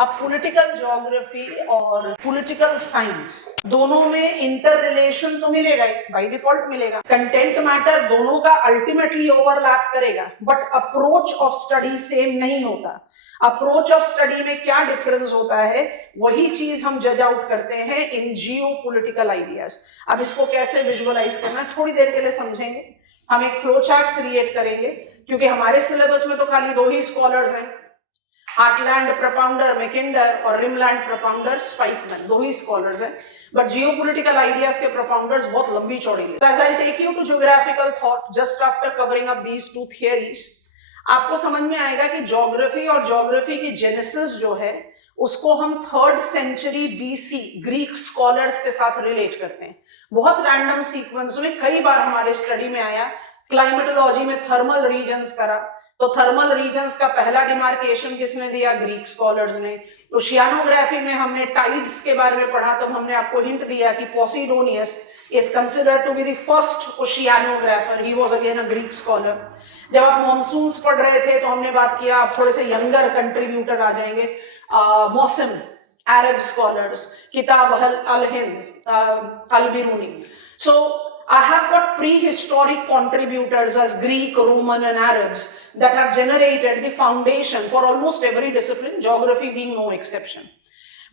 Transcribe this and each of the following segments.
अब political geography और political science दोनों में इंटर रिलेशन तो मिलेगा ही, बाय डिफॉल्ट मिलेगा। कंटेंट मैटर दोनों का अल्टीमेटली ओवरलैप करेगा, but approach of study same नहीं होता। अप्रोच ऑफ स्टडी में क्या डिफरेंस होता है, वही चीज हम जज आउट करते हैं इन जियो पॉलिटिकल आइडियाज। अब इसको कैसे विजुअलाइज करना थोड़ी देर के लिए समझेंगे। हम एक फ्लो चार्ट क्रिएट करेंगे, क्योंकि हमारे सिलेबस में तो खाली दो ही स्कॉलर्स हैं, हार्टलैंड प्रपाउंडर मैकिंडर और रिमलैंड प्रपाउंडर स्पाइकमैन, दो ही स्कॉलर्स हैं। बट जियोपॉलिटिकल आइडियाज के प्रपाउंडर्स बहुत लंबी चौड़ी है। As I take you to geographical thought just after covering up these two theories, आपको समझ में आएगा कि ज्योग्राफी और ज्योग्राफी की जेनेसिस जो है उसको हम 3rd century BC Greek scholars के साथ रिलेट करते हैं। बहुत रैंडम सीक्वेंस में कई बार हमारे स्टडी में आया। क्लाइमेटोलॉजी में थर्मल रीजन्स करा, तो थर्मल रीजन्स का पहला डिमार्केशन किसने दिया, ग्रीक स्कॉलर्स ने। ओशियानोग्राफी में हमने टाइड्स के बारे में पढ़ा, तो हमने आपको हिंट दिया कि Posidonius is considered to be the first oceanographer, he was again a Greek scholar. जब आप मॉनसून्स पढ़ रहे थे तो हमने बात किया, आप थोड़े से यंगर कंट्रीब्यूटर आ जाएंगे, मौसम, अरब स्कॉलर्स, किताब अल हिंद, अल बिरूनी। सो I have got prehistoric contributors as Greek, Roman and Arabs that have generated the foundation for almost every discipline, geography being no exception.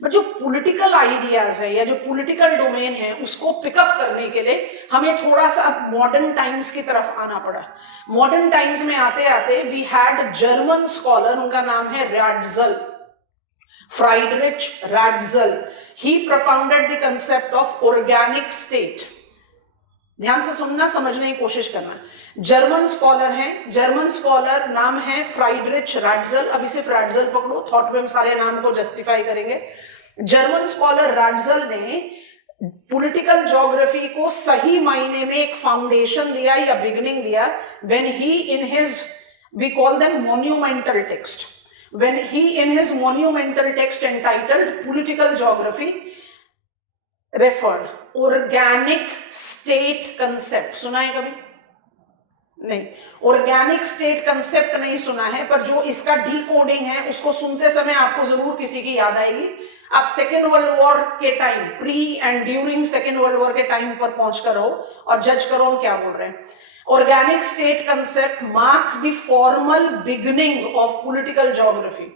But जो पॉलिटिकल आइडियाज है या जो पॉलिटिकल डोमेन है उसको pickup करने के लिए हमें थोड़ा सा मॉडर्न टाइम्स की तरफ आना पड़ा। मॉडर्न टाइम्स में आते आते वी हैड जर्मन स्कॉलर, उनका नाम है रैड्जल, फ्राइडरिच रैड्जल। ही propounded the concept of organic state। ध्यान से सुनना, समझने की कोशिश करना। जर्मन स्कॉलर हैं, जर्मन स्कॉलर नाम है फ्राइडरिच रैड्जल। अभी सिर्फ रैड्जल पकड़ो, थॉट में हम सारे नाम को जस्टिफाई करेंगे। जर्मन स्कॉलर रैड्जल ने पॉलिटिकल ज्योग्राफी को सही मायने में एक फाउंडेशन दिया या बिगिनिंग दिया when he in his, we call them monumental text, when he in his monumental text entitled political geography referred organic state concept. सुना है कभी? नहीं, ऑर्गेनिक स्टेट कंसेप्ट नहीं सुना है, पर जो इसका डीकोडिंग है उसको सुनते समय आपको जरूर किसी की याद आएगी। आप सेकेंड वर्ल्ड वॉर के time, pre and during second world war के टाइम पर पहुंच कर हो और जज करो हम क्या बोल रहे हैं। Organic state concept mark the formal beginning of political geography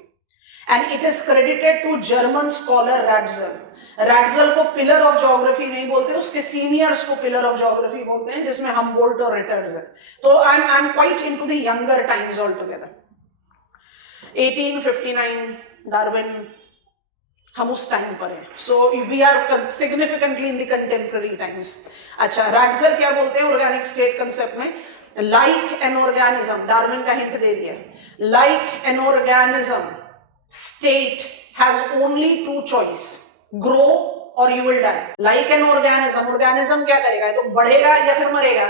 and it is credited to German scholar Ratzel. Ratzel को पिलर ऑफ ज्योग्राफी नहीं बोलते, उसके सीनियर्स को पिलर ऑफ ज्योग्राफी बोलते हैं, जिसमें हमबोल्ट और रिटर्स है। तो I am quite into the younger times all together. 1859 Darwin, हम उस टाइम पर हैं। So we are significantly in the contemporary times. अच्छा, रैड्जल क्या बोलते हैं ऑर्गेनिक स्टेट कंसेप्ट में? लाइक एन ऑर्गेनिज्म, डार्विन का हिंट दे दिया, like an organism state has only 2 choice, grow और you will die. Like an organism, organism क्या करेगा, तो बढ़ेगा या फिर मरेगा।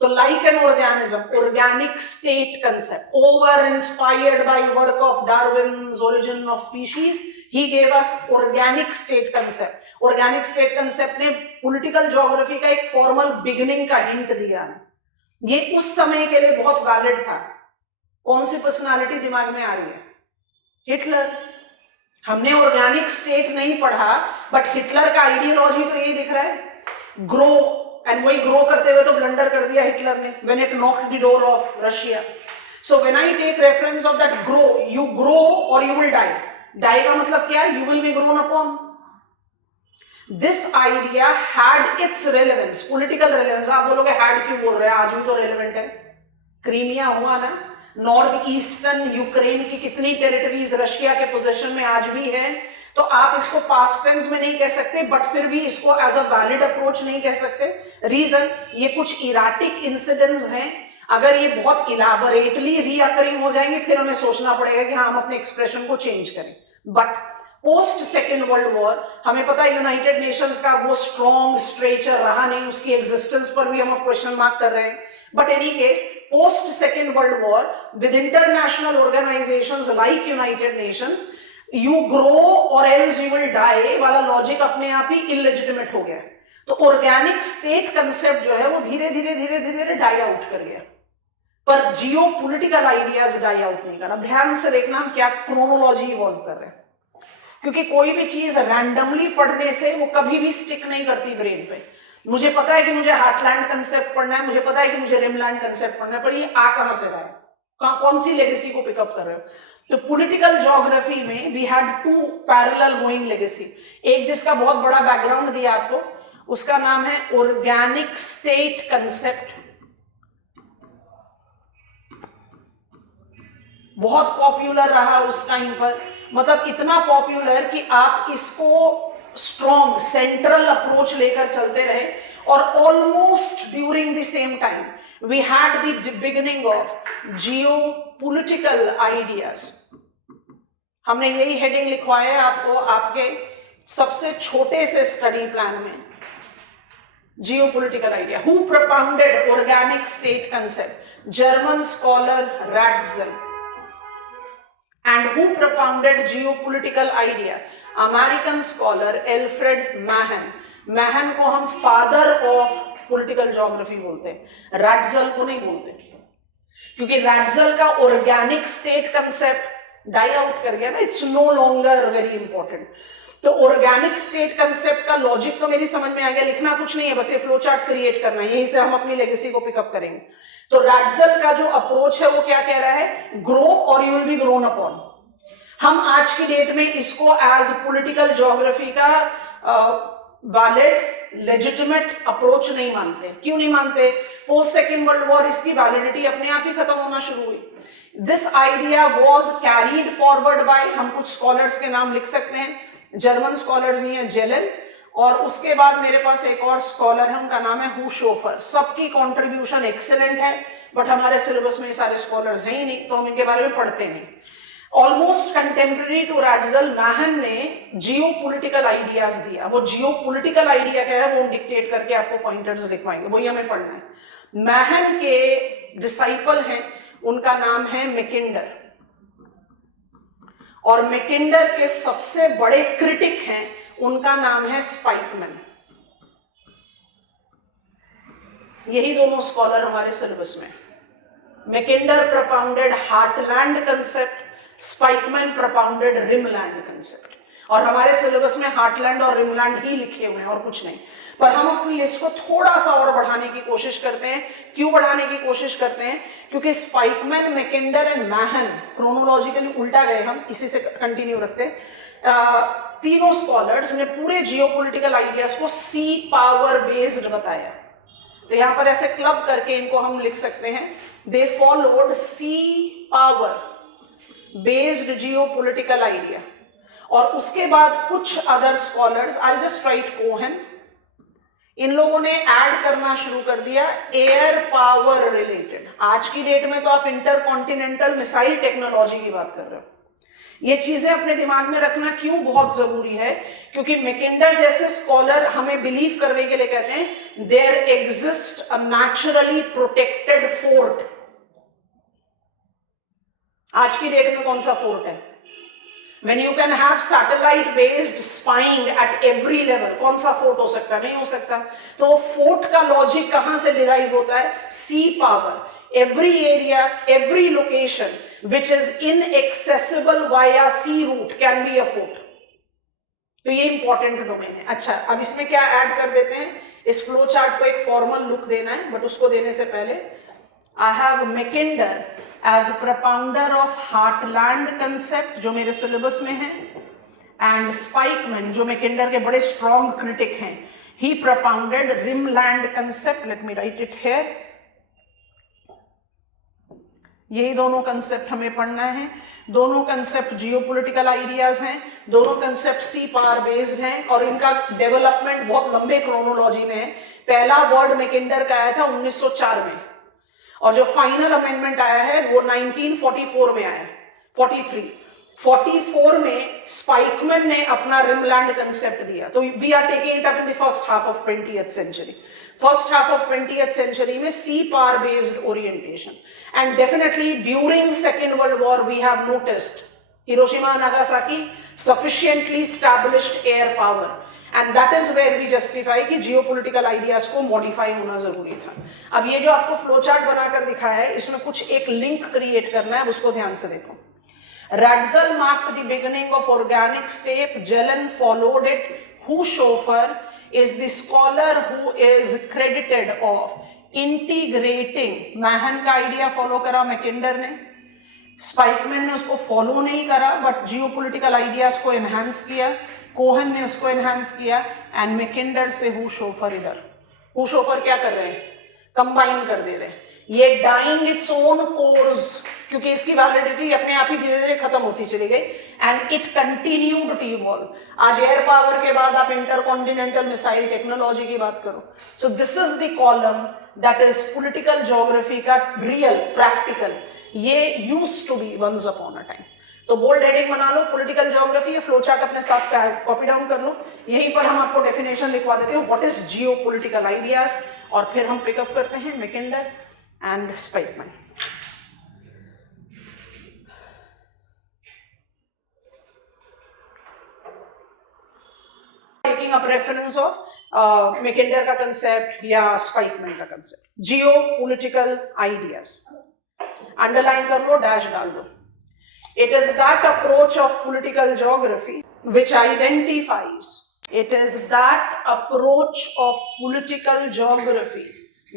तो like an organism, organic state concept, over inspired by work of Darwin's origin of species, he gave us organic state concept. Organic state concept ने political geography का एक फॉर्मल बिगिनिंग का हिंट दिया। ये उस समय के लिए बहुत वैलिड था। कौन सी पर्सनालिटी दिमाग में आ रही है? हिटलर। हमने ऑर्गेनिक स्टेट नहीं पढ़ा, बट हिटलर का आइडियोलॉजी तो यही दिख रहा है, ग्रो, एंड वही ग्रो करते हुए तो ब्लंडर कर दिया हिटलर ने when it knocked the door of Russia. So when I take reference of that grow, you grow और यू विल डाई। डाई का मतलब क्या है? You will be grown upon. This idea had its relevance, political relevance. आप बोलोगे had क्यों बोल रहे हैं, आज भी तो रेलेवेंट है। क्रीमिया हुआ ना, नॉर्थ ईस्टर्न यूक्रेन की कितनी टेरिटरीज रशिया के पोजीशन में आज भी है। तो आप इसको पास्ट टेंस में नहीं कह सकते, बट फिर भी इसको एज अ वैलिड अप्रोच नहीं कह सकते। रीजन, ये कुछ इराटिक इंसिडेंट्स हैं। अगर ये बहुत इलाबोरेटली रीअकरिंग हो जाएंगे फिर हमें सोचना पड़ेगा कि हाँ हम अपने एक्सप्रेशन को चेंज करें। But post second world war हमें पता है यूनाइटेड नेशंस का वो स्ट्रॉन्ग स्ट्रेचर रहा नहीं, उसकी एग्जिस्टेंस पर भी हम क्वेश्चन मार्क कर रहे हैं। But any case, post second world war with international organisations like United Nations, you grow और एल्स यू विल डाई वाला लॉजिक अपने आप ही इलेजिटिमेट हो गया। तो ऑर्गेनिक स्टेट कंसेप्ट जो है वो धीरे धीरे धीरे धीरे डाई आउट कर गया, पर geopolitical ideas die out नहीं करा। ध्यान से देखना हम क्या क्रोनोलॉजी इवॉल्व कर रहे हैं। क्योंकि कोई भी चीज रैंडमली पढ़ने से वो कभी भी स्टिक नहीं करती ब्रेन पे। मुझे पता है कि मुझे हार्टलैंड कंसेप्ट पढ़ना है, मुझे पता है कि मुझे रिमलैंड कंसेप्ट पढ़ना है, पर ये आ कहां से रहा है, कौन सी लेगेसी को पिकअप कर रहे हो। तो पॉलिटिकल ज्योग्राफी में we had two parallel going legacy. एक जिसका बहुत बड़ा बैकग्राउंड दिया आपको, उसका नाम है ऑर्गेनिक स्टेट कंसेप्ट। बहुत पॉपुलर रहा उस टाइम पर, मतलब इतना पॉपुलर कि आप इसको स्ट्रॉन्ग सेंट्रल अप्रोच लेकर चलते रहे। और almost during the same time we had the beginning of geopolitical ideas. हमने यही हेडिंग लिखवाया है आपको आपके सबसे छोटे से स्टडी प्लान में, जियो political idea. Who propounded organic state concept? German scholar Ratzel. And who propounded geopolitical idea? American scholar Alfred Mahan. मैहन को हम फादर ऑफ पॉलिटिकल ज्योग्राफी बोलते हैं, रैट्जल को नहीं बोलते, क्योंकि रैट्जल का organic state concept die out कर गया ना, it's no longer very important. तो ऑर्गेनिक स्टेट कंसेप्ट का लॉजिक तो मेरी समझ में आ गया, लिखना कुछ नहीं है, बस ये फ्लो चार्ट क्रिएट करना है, यही से हम अपनी लेगेसी को पिकअप करेंगे। तो रैट्जल का जो अप्रोच है वो क्या कह रहा है, ग्रो और you will be grown upon. हम आज की डेट में इसको एज पॉलिटिकल ज्योग्राफी का वैलिड लेजिटिमेट अप्रोच नहीं मानते। क्यों नहीं मानते? पोस्ट सेकेंड वर्ल्ड वॉर इसकी वैलिडिटी अपने आप ही खत्म होना शुरू हुई। This idea was carried forward bye, हम कुछ स्कॉलर्स के नाम लिख सकते हैं, जर्मन स्कॉलर्स ही हैं, जेलन, और उसके बाद मेरे पास एक और स्कॉलर है, उनका नाम है हुशोफर। सबकी कॉन्ट्रीब्यूशन एक्सीलेंट है, बट हमारे सिलेबस में सारे स्कॉलर्स हैं ही नहीं, तो हम इनके बारे में पढ़ते नहीं। ऑलमोस्ट कंटेम्प्रेरी टू रैट्जल, मैहन ने जियो पॉलिटिकल आइडियाज दिया। वो जियो पॉलिटिकल आइडिया क्या है वो डिक्टेट करके आपको पॉइंटर्स लिखवाएंगे, वही हमें पढ़ना है। मैहन के डिसाइपल हैं, उनका नाम है मैकिंडर, और मैकिंडर के सबसे बड़े क्रिटिक हैं, उनका नाम है स्पाइकमैन। यही दोनों स्कॉलर हमारे सिलेबस में। Mackinder propounded heartland concept, Spykman propounded rimland concept, और हमारे सिलेबस में हार्टलैंड और रिमलैंड ही लिखे हुए हैं और कुछ नहीं। पर हम अपनी लिस्ट को थोड़ा सा और बढ़ाने की कोशिश करते हैं। क्यों बढ़ाने की कोशिश करते हैं? क्योंकि स्पाइकमैन, मैकिंडर एंड मैहन, क्रोनोलॉजिकली उल्टा गए हम, इसी से कंटिन्यू रखते हैं। तीनों स्कॉलर्स ने पूरे जियोपॉलिटिकल आइडियाज को सी पावर बेस्ड बताया। तो यहां पर ऐसे क्लब करके इनको हम लिख सकते हैं, they followed sea power based geopolitical idea. और उसके बाद कुछ other scholars, I just write Cohen, इन लोगों ने ऐड करना शुरू कर दिया एयर पावर रिलेटेड। आज की डेट में तो आप इंटरकॉन्टिनेंटल मिसाइल टेक्नोलॉजी की बात कर रहे हो। ये चीजें अपने दिमाग में रखना क्यों बहुत जरूरी है? क्योंकि मैकिंडर जैसे स्कॉलर हमें बिलीव करने के लिए कहते हैं there exist a naturally protected fort. आज की डेट में कौन सा फोर्ट है? When you can have satellite based spying at every level, कौन सा फोर्ट हो सकता है? नहीं हो सकता। तो फोर्ट का लॉजिक कहां से डिराइव होता है? Sea power. Every area, every location which is inaccessible via sea route can be a fort। तो ये इंपॉर्टेंट डोमेन है। अच्छा, अब इसमें क्या ऐड कर देते हैं? इस फ्लो चार्ट को एक फॉर्मल लुक देना है, बट उसको देने से पहले I have Mackinder as propounder of heartland concept, जो मेरे सिलेबस में है, एंड स्पाइकमैन, जो मैकिंडर के बड़े स्ट्रॉन्ग क्रिटिक हैं, he propounded rimland concept। let me write it here। यही दोनों कंसेप्ट हमें पढ़ना है। दोनों कंसेप्ट जियोपॉलिटिकल आइडियाज हैं, दोनों कंसेप्ट सी पावर बेस्ड हैं, और इनका डेवलपमेंट बहुत लंबे क्रोनोलॉजी में है। पहला वर्ड मैकिंडर का आया था 1904 में, और जो फाइनल अमेंडमेंट आया है वो 1944 में आया, 44 में स्पाइकमैन ने अपना रिमलैंड कंसेप्ट दिया। तो we are taking it up in the first half of 20th century. First half of 20th century में sea power based orientation, and definitely during second world war we have noticed Hiroshima and Nagasaki sufficiently established air power, and that is where we justify कि geopolitical ideas को modify होना जरूरी था। अब ये जो आपको फ्लो चार्ट बनाकर दिखाया है, इसमें कुछ एक लिंक क्रिएट करना है, उसको ध्यान से देखो। Ratzel marked the beginning of organic state. Jelen followed it. Hushofer is the scholar who is credited of integrating. Mahan का आइडिया फॉलो करा मैकिंडर ने, स्पाइकमैन ने उसको फॉलो नहीं करा बट जियोपॉलिटिकल आइडियाज को एनहांस किया, कोहन ने उसको एनहांस किया, एंड मैकिंडर से हूशोफर इधर, हूशोफर क्या कर रहे हैं, कंबाइन कर दे रहे हैं। ये डाइंग इट्स ओन कोर्स, क्योंकि इसकी वैलिडिटी अपने आप ही धीरे धीरे खत्म होती चली गई, and it continued to evolve. आज एयर पावर के बाद आप इंटरकॉन्टिनेंटल मिसाइल टेक्नोलॉजी की बात करो। So this is the column that is political geography का रियल प्रैक्टिकल। ये used to be once upon a time. तो बोल्ड हेडिंग बना लो, पॉलिटिकल ज्योग्राफी, फ्लो चार्ट अपने साथ कॉपी डाउन कर लो। यहीं पर हम आपको डेफिनेशन लिखवा देते हैं व्हाट इज जियोपॉलिटिकल आइडियाज, और फिर हम पिकअप करते हैं Mackinder and Spikeman. Taking up reference of Mackinder का concept या Spikeman का concept. Geopolitical ideas. Underline कर लो, dash डाल दो. It is that approach of political geography which identifies. It is that approach of political geography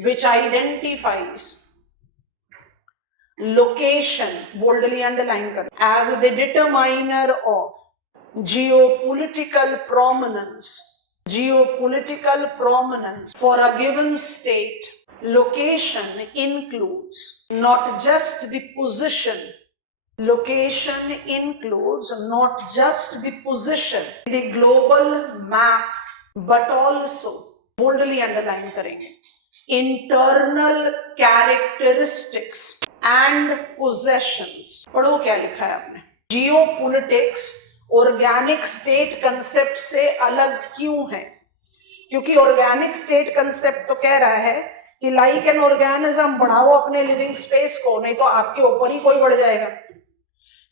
which identifies location, boldly underline kar, as the determiner of geopolitical prominence. Geopolitical prominence for a given state. Location includes not just the position. Location includes not just the position, the global map, but also, boldly underline करेंगे, internal characteristics and possessions. पढ़ो क्या लिखा है आपने। Geopolitics organic state concept से अलग क्यों है? क्योंकि ऑर्गेनिक स्टेट कंसेप्ट तो कह रहा है कि लाइक एन ऑर्गेनिज्म बढ़ाओ अपने लिविंग स्पेस को, नहीं तो आपके ऊपर ही कोई बढ़ जाएगा।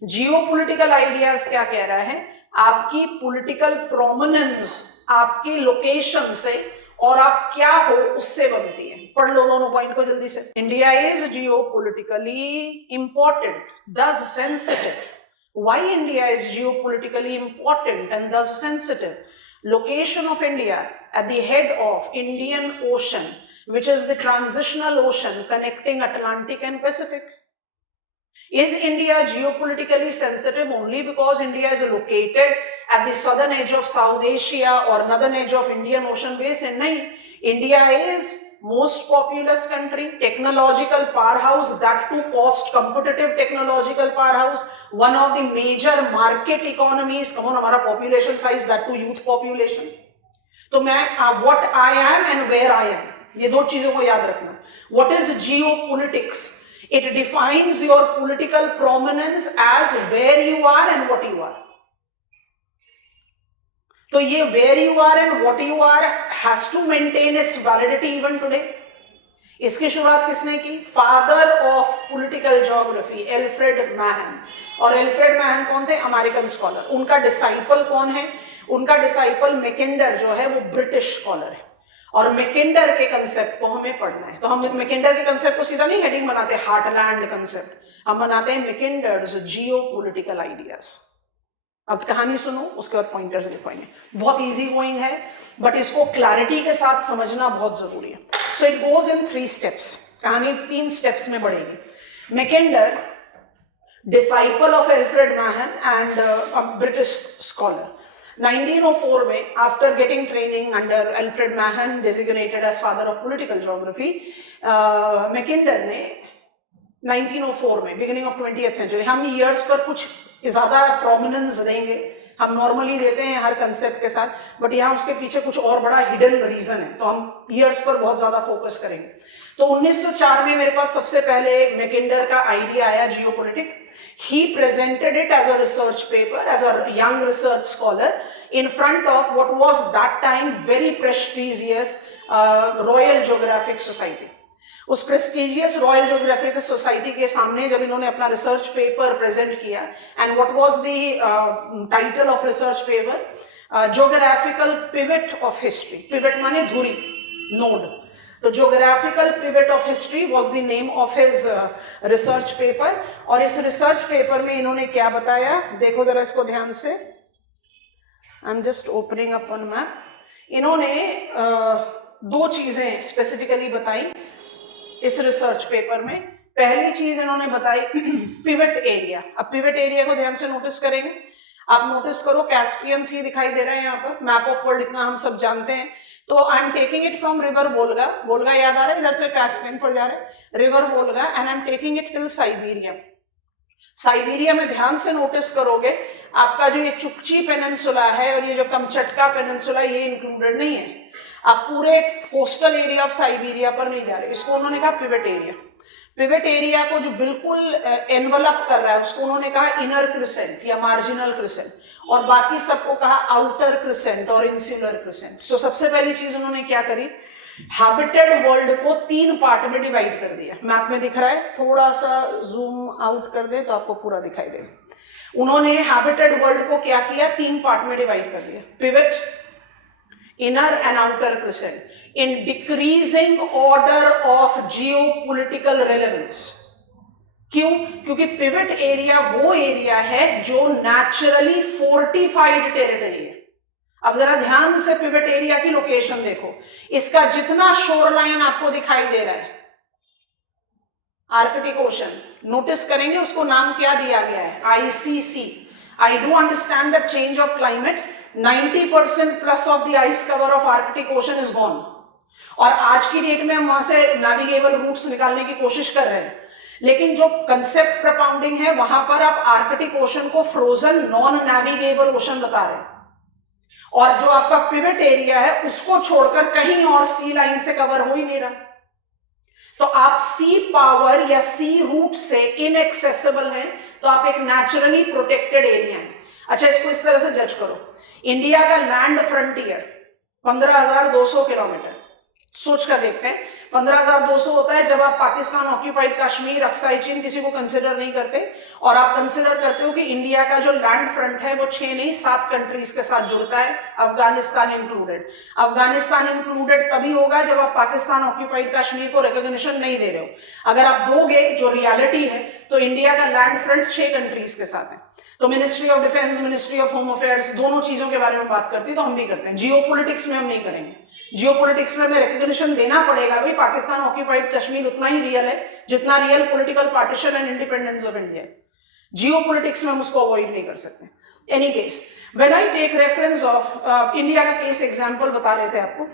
जियोपॉलिटिकल आइडियाज क्या कह रहा है? आपकी पॉलिटिकल प्रोमिनेंस आपकी लोकेशन से और आप क्या हो उससे बनती है। पढ़ लो दोनों पॉइंट को जल्दी से। India is geopolitically important, thus sensitive. Why India is geopolitically important and thus sensitive? Location of India at the head of Indian Ocean, which is the transitional ocean connecting Atlantic and Pacific. Is India geopolitically sensitive only because India is located at the southern edge of South Asia or northern edge of Indian Ocean basin? No. India is most populous country, technological powerhouse, that too cost competitive technological powerhouse, one of the major market economies. Come on, हमारा population size, that too youth population. तो मैं what I am and where I am, ये दो चीजों को याद रखना। What is geopolitics? It defines your political prominence as where you are and what you are. तो ये where you are and what you are has to maintain its validity even today. इसकी शुरुआत किसने की? Father of political geography Alfred Mahan. और Alfred मैहन कौन थे? American scholar. उनका डिसाइपल कौन है? उनका डिसाइपल मैकिंडर जो है वो ब्रिटिश स्कॉलर है। और मैकिंडर के कंसेप्ट को हमें पढ़ना है। तो हम मैकिंडर के कंसेप्ट को सीधा नहीं हेडिंग बनाते हार्टलैंड कंसेप्ट, हम बनाते हैं मैकिंडर्स जियोपॉलिटिकल आइडियाज। अब कहानी सुनो, उसके बाद पॉइंटर्स लिखवाएंगे। बहुत इजी गोइंग है बट इसको क्लैरिटी के साथ समझना बहुत जरूरी है। So it goes in 3 steps. कहानी 3 स्टेप्स में बढ़ेगी। Mackinder, disciple of Alfred Mahan and British scholar. 1904 में after getting training under Alfred Mahan designated as father of political geography, Mackinder ने 1904 में बिगिनिंग ऑफ 20th सेंचुरी, हम years पर कुछ ज्यादा प्रोमिनेंस देंगे, हम नॉर्मली देते हैं हर कंसेप्ट के साथ, बट यहाँ उसके पीछे कुछ और बड़ा हिडन रीजन है, तो हम ईयर्स पर बहुत ज्यादा फोकस करेंगे। तो 1904 में मेरे पास सबसे पहले मैकिंडर का आइडिया आया geopolitic. He presented it as a research paper, as a young research scholar, in front of what was that time very prestigious Royal Geographic Society. उस prestigious Royal Geographic Society के सामने जब इन्होंने अपना research paper present किया, and what was the title of research paper? Geographical Pivot of History. Pivot माने धुरी, node. The geographical pivot of history was the name of his research paper, और इस रिसर्च पेपर में इन्होंने क्या बताया, देखो जरा इसको ध्यान से, I am just opening up on map. इन्होंने दो चीजें स्पेसिफिकली बताई इस रिसर्च पेपर में। पहली चीज इन्होंने बताई पिवट एरिया। अब पिवट एरिया को ध्यान से नोटिस करेंगे, आप नोटिस करो कैस्पियन सी दिखाई दे रहा है यहाँ पर, मैप ऑफ वर्ल्ड इतना हम सब जानते हैं। तो I am taking it from river Volga, Volga याद आ रहा है, इधर से कैस्पियन पर जा रहा है, river Volga, and I am taking it till Siberia. Siberia में ध्यान से नोटिस करोगे आपका जो ये चुक्ची पेनिनसुला है और ये जो कमचटका पेनिनसुला, ये इंक्लूडेड नहीं है। आप पूरे कोस्टल एरिया ऑफ साइबेरिया पर नहीं जा रहे, इसको उन्होंने कहा पिवट एरिया। पिवट एरिया को जो बिल्कुल एनवलप कर रहा है उसको उन्होंने कहा इनर क्रिसेंट या मार्जिनल क्रिसेंट, और बाकी सबको कहा आउटर क्रिसेंट और इंसुलर क्रिसेंट। सो सबसे पहली चीज उन्होंने क्या करी, हैबिटेड वर्ल्ड को 3 पार्ट में डिवाइड कर दिया। मैप में दिख रहा है, थोड़ा सा जूम आउट कर दे तो आपको पूरा दिखाई देगा। उन्होंने हैबिटेड वर्ल्ड को क्या किया, 3 पार्ट में डिवाइड कर दिया, pivot, inner and outer crescent, in decreasing order of geopolitical relevance। क्यों? क्योंकि पिवट एरिया वो एरिया है जो नेचुरली फोर्टिफाइड टेरिटरी है। अब जरा ध्यान से पिवट एरिया की लोकेशन देखो, इसका जितना शोर लाइन आपको दिखाई दे रहा है, आर्कटिक ओशन, नोटिस करेंगे उसको नाम क्या दिया गया है, ICC. I do understand the change of climate, 90% plus of the ice cover of Arctic ocean is gone, और आज की डेट में हम वहां से नेविगेबल रूट्स निकालने की कोशिश कर रहे हैं, लेकिन जो कंसेप्ट प्रपाउंडिंग है वहां पर आप आर्कटिक ओशन को फ्रोजन नॉन नेविगेबल ओशन बता रहे हैं, और जो आपका पिवट एरिया है उसको छोड़कर कहीं और सी लाइन से कवर हो ही नहीं रहा। तो आप सी पावर या सी रूट से इनएक्सेसिबल हैं, तो आप एक नेचुरली प्रोटेक्टेड एरिया है। अच्छा, इसको इस तरह से जज करो, इंडिया का लैंड फ्रंटियर 15,200 किलोमीटर, सोच कर देखते हैं 15,200 होता है जब आप पाकिस्तान ऑक्यूपाइड कश्मीर, अक्साई चीन किसी को कंसिडर नहीं करते, और आप कंसिडर करते हो कि इंडिया का जो लैंड फ्रंट है वो 6 नहीं 7 कंट्रीज के साथ जुड़ता है, अफगानिस्तान इंक्लूडेड। अफगानिस्तान इंक्लूडेड तभी होगा जब आप पाकिस्तान ऑक्यूपाइड कश्मीर को रिकॉग्निशन नहीं दे रहे हो। अगर आप दोगे, जो रियलिटी है, तो इंडिया का लैंड फ्रंट 6 कंट्रीज के साथ है। तो ministry of defence, ministry of home affairs दोनों चीजों के बारे में बात करती है, तो हम भी करते हैं। जियोपॉलिटिक्स में हम नहीं करेंगे, जियोपॉलिटिक्स में हमें रिकॉग्निशन देना पड़ेगा भाई, पाकिस्तान ऑक्यूपाइड कश्मीर उतना ही रियल है जितना real political partition and independence of India. Geopolitics में हम उसको अवॉइड नहीं कर सकते। Any case, when I take reference of India का केस एग्जांपल बता रहे थे आपको,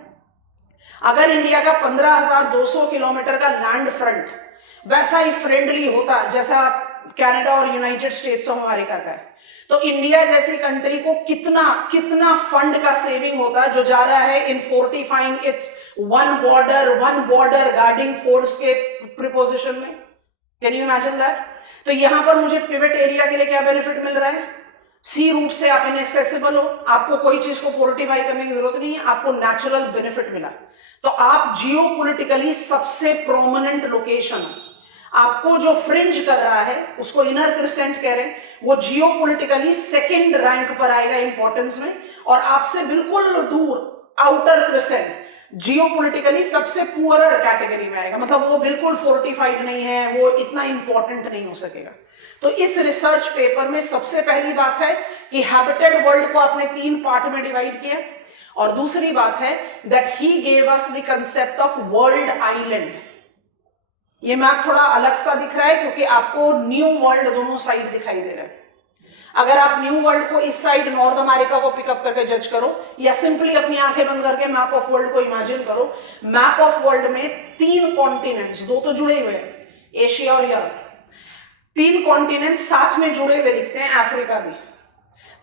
अगर इंडिया का 15,200 किलोमीटर का लैंड फ्रंट वैसा ही फ्रेंडली होता जैसा कनाडा और यूनाइटेड स्टेट्स ऑफ अमेरिका का है, तो इंडिया जैसी कंट्री को कितना फंड का सेविंग होता है जो जा रहा है in fortifying its own border guarding force के प्रिपोजिशन में। Can you imagine that? तो यहां पर मुझे पिवट एरिया के लिए क्या बेनिफिट मिल रहा है, सी रूट से आप इनएक्सेसिबल हो, आपको कोई चीज को फोर्टिफाई करने की जरूरत नहीं है, आपको नेचुरल बेनिफिट मिला। तो आप जियोपॉलिटिकली सबसे प्रोमिनेंट लोकेशन, आपको जो फ्रिंज कर रहा है उसको इनर क्रिसेंट कह रहे हैं, वो जियोपॉलिटिकली सेकंड रैंक पर आएगा इंपॉर्टेंस में, और आपसे बिल्कुल दूर आउटर क्रिसेंट जियोपॉलिटिकली सबसे पुअरर कैटेगरी में आएगा, मतलब वो बिल्कुल फोर्टिफाइड नहीं है, वो इतना इंपॉर्टेंट नहीं हो सकेगा। तो इस रिसर्च पेपर में सबसे पहली बात है कि हैबिटेड वर्ल्ड को आपने 3 पार्ट में डिवाइड किया, और दूसरी बात है that he gave us the concept of world island. ये मैप थोड़ा अलग सा दिख रहा है क्योंकि आपको न्यू वर्ल्ड दोनों साइड दिखाई दे रहा है। अगर आप न्यू वर्ल्ड को इस साइड नॉर्थ अमेरिका को पिकअप करके जज करो, या सिंपली अपनी आंखें बंद करके मैप ऑफ वर्ल्ड को इमेजिन करो, मैप ऑफ वर्ल्ड में 3 कॉन्टिनेंट्स, 2 तो जुड़े हुए हैं, एशिया और यूरोप, 3 कॉन्टिनेंट्स साथ में जुड़े हुए दिखते हैं, अफ्रीका भी।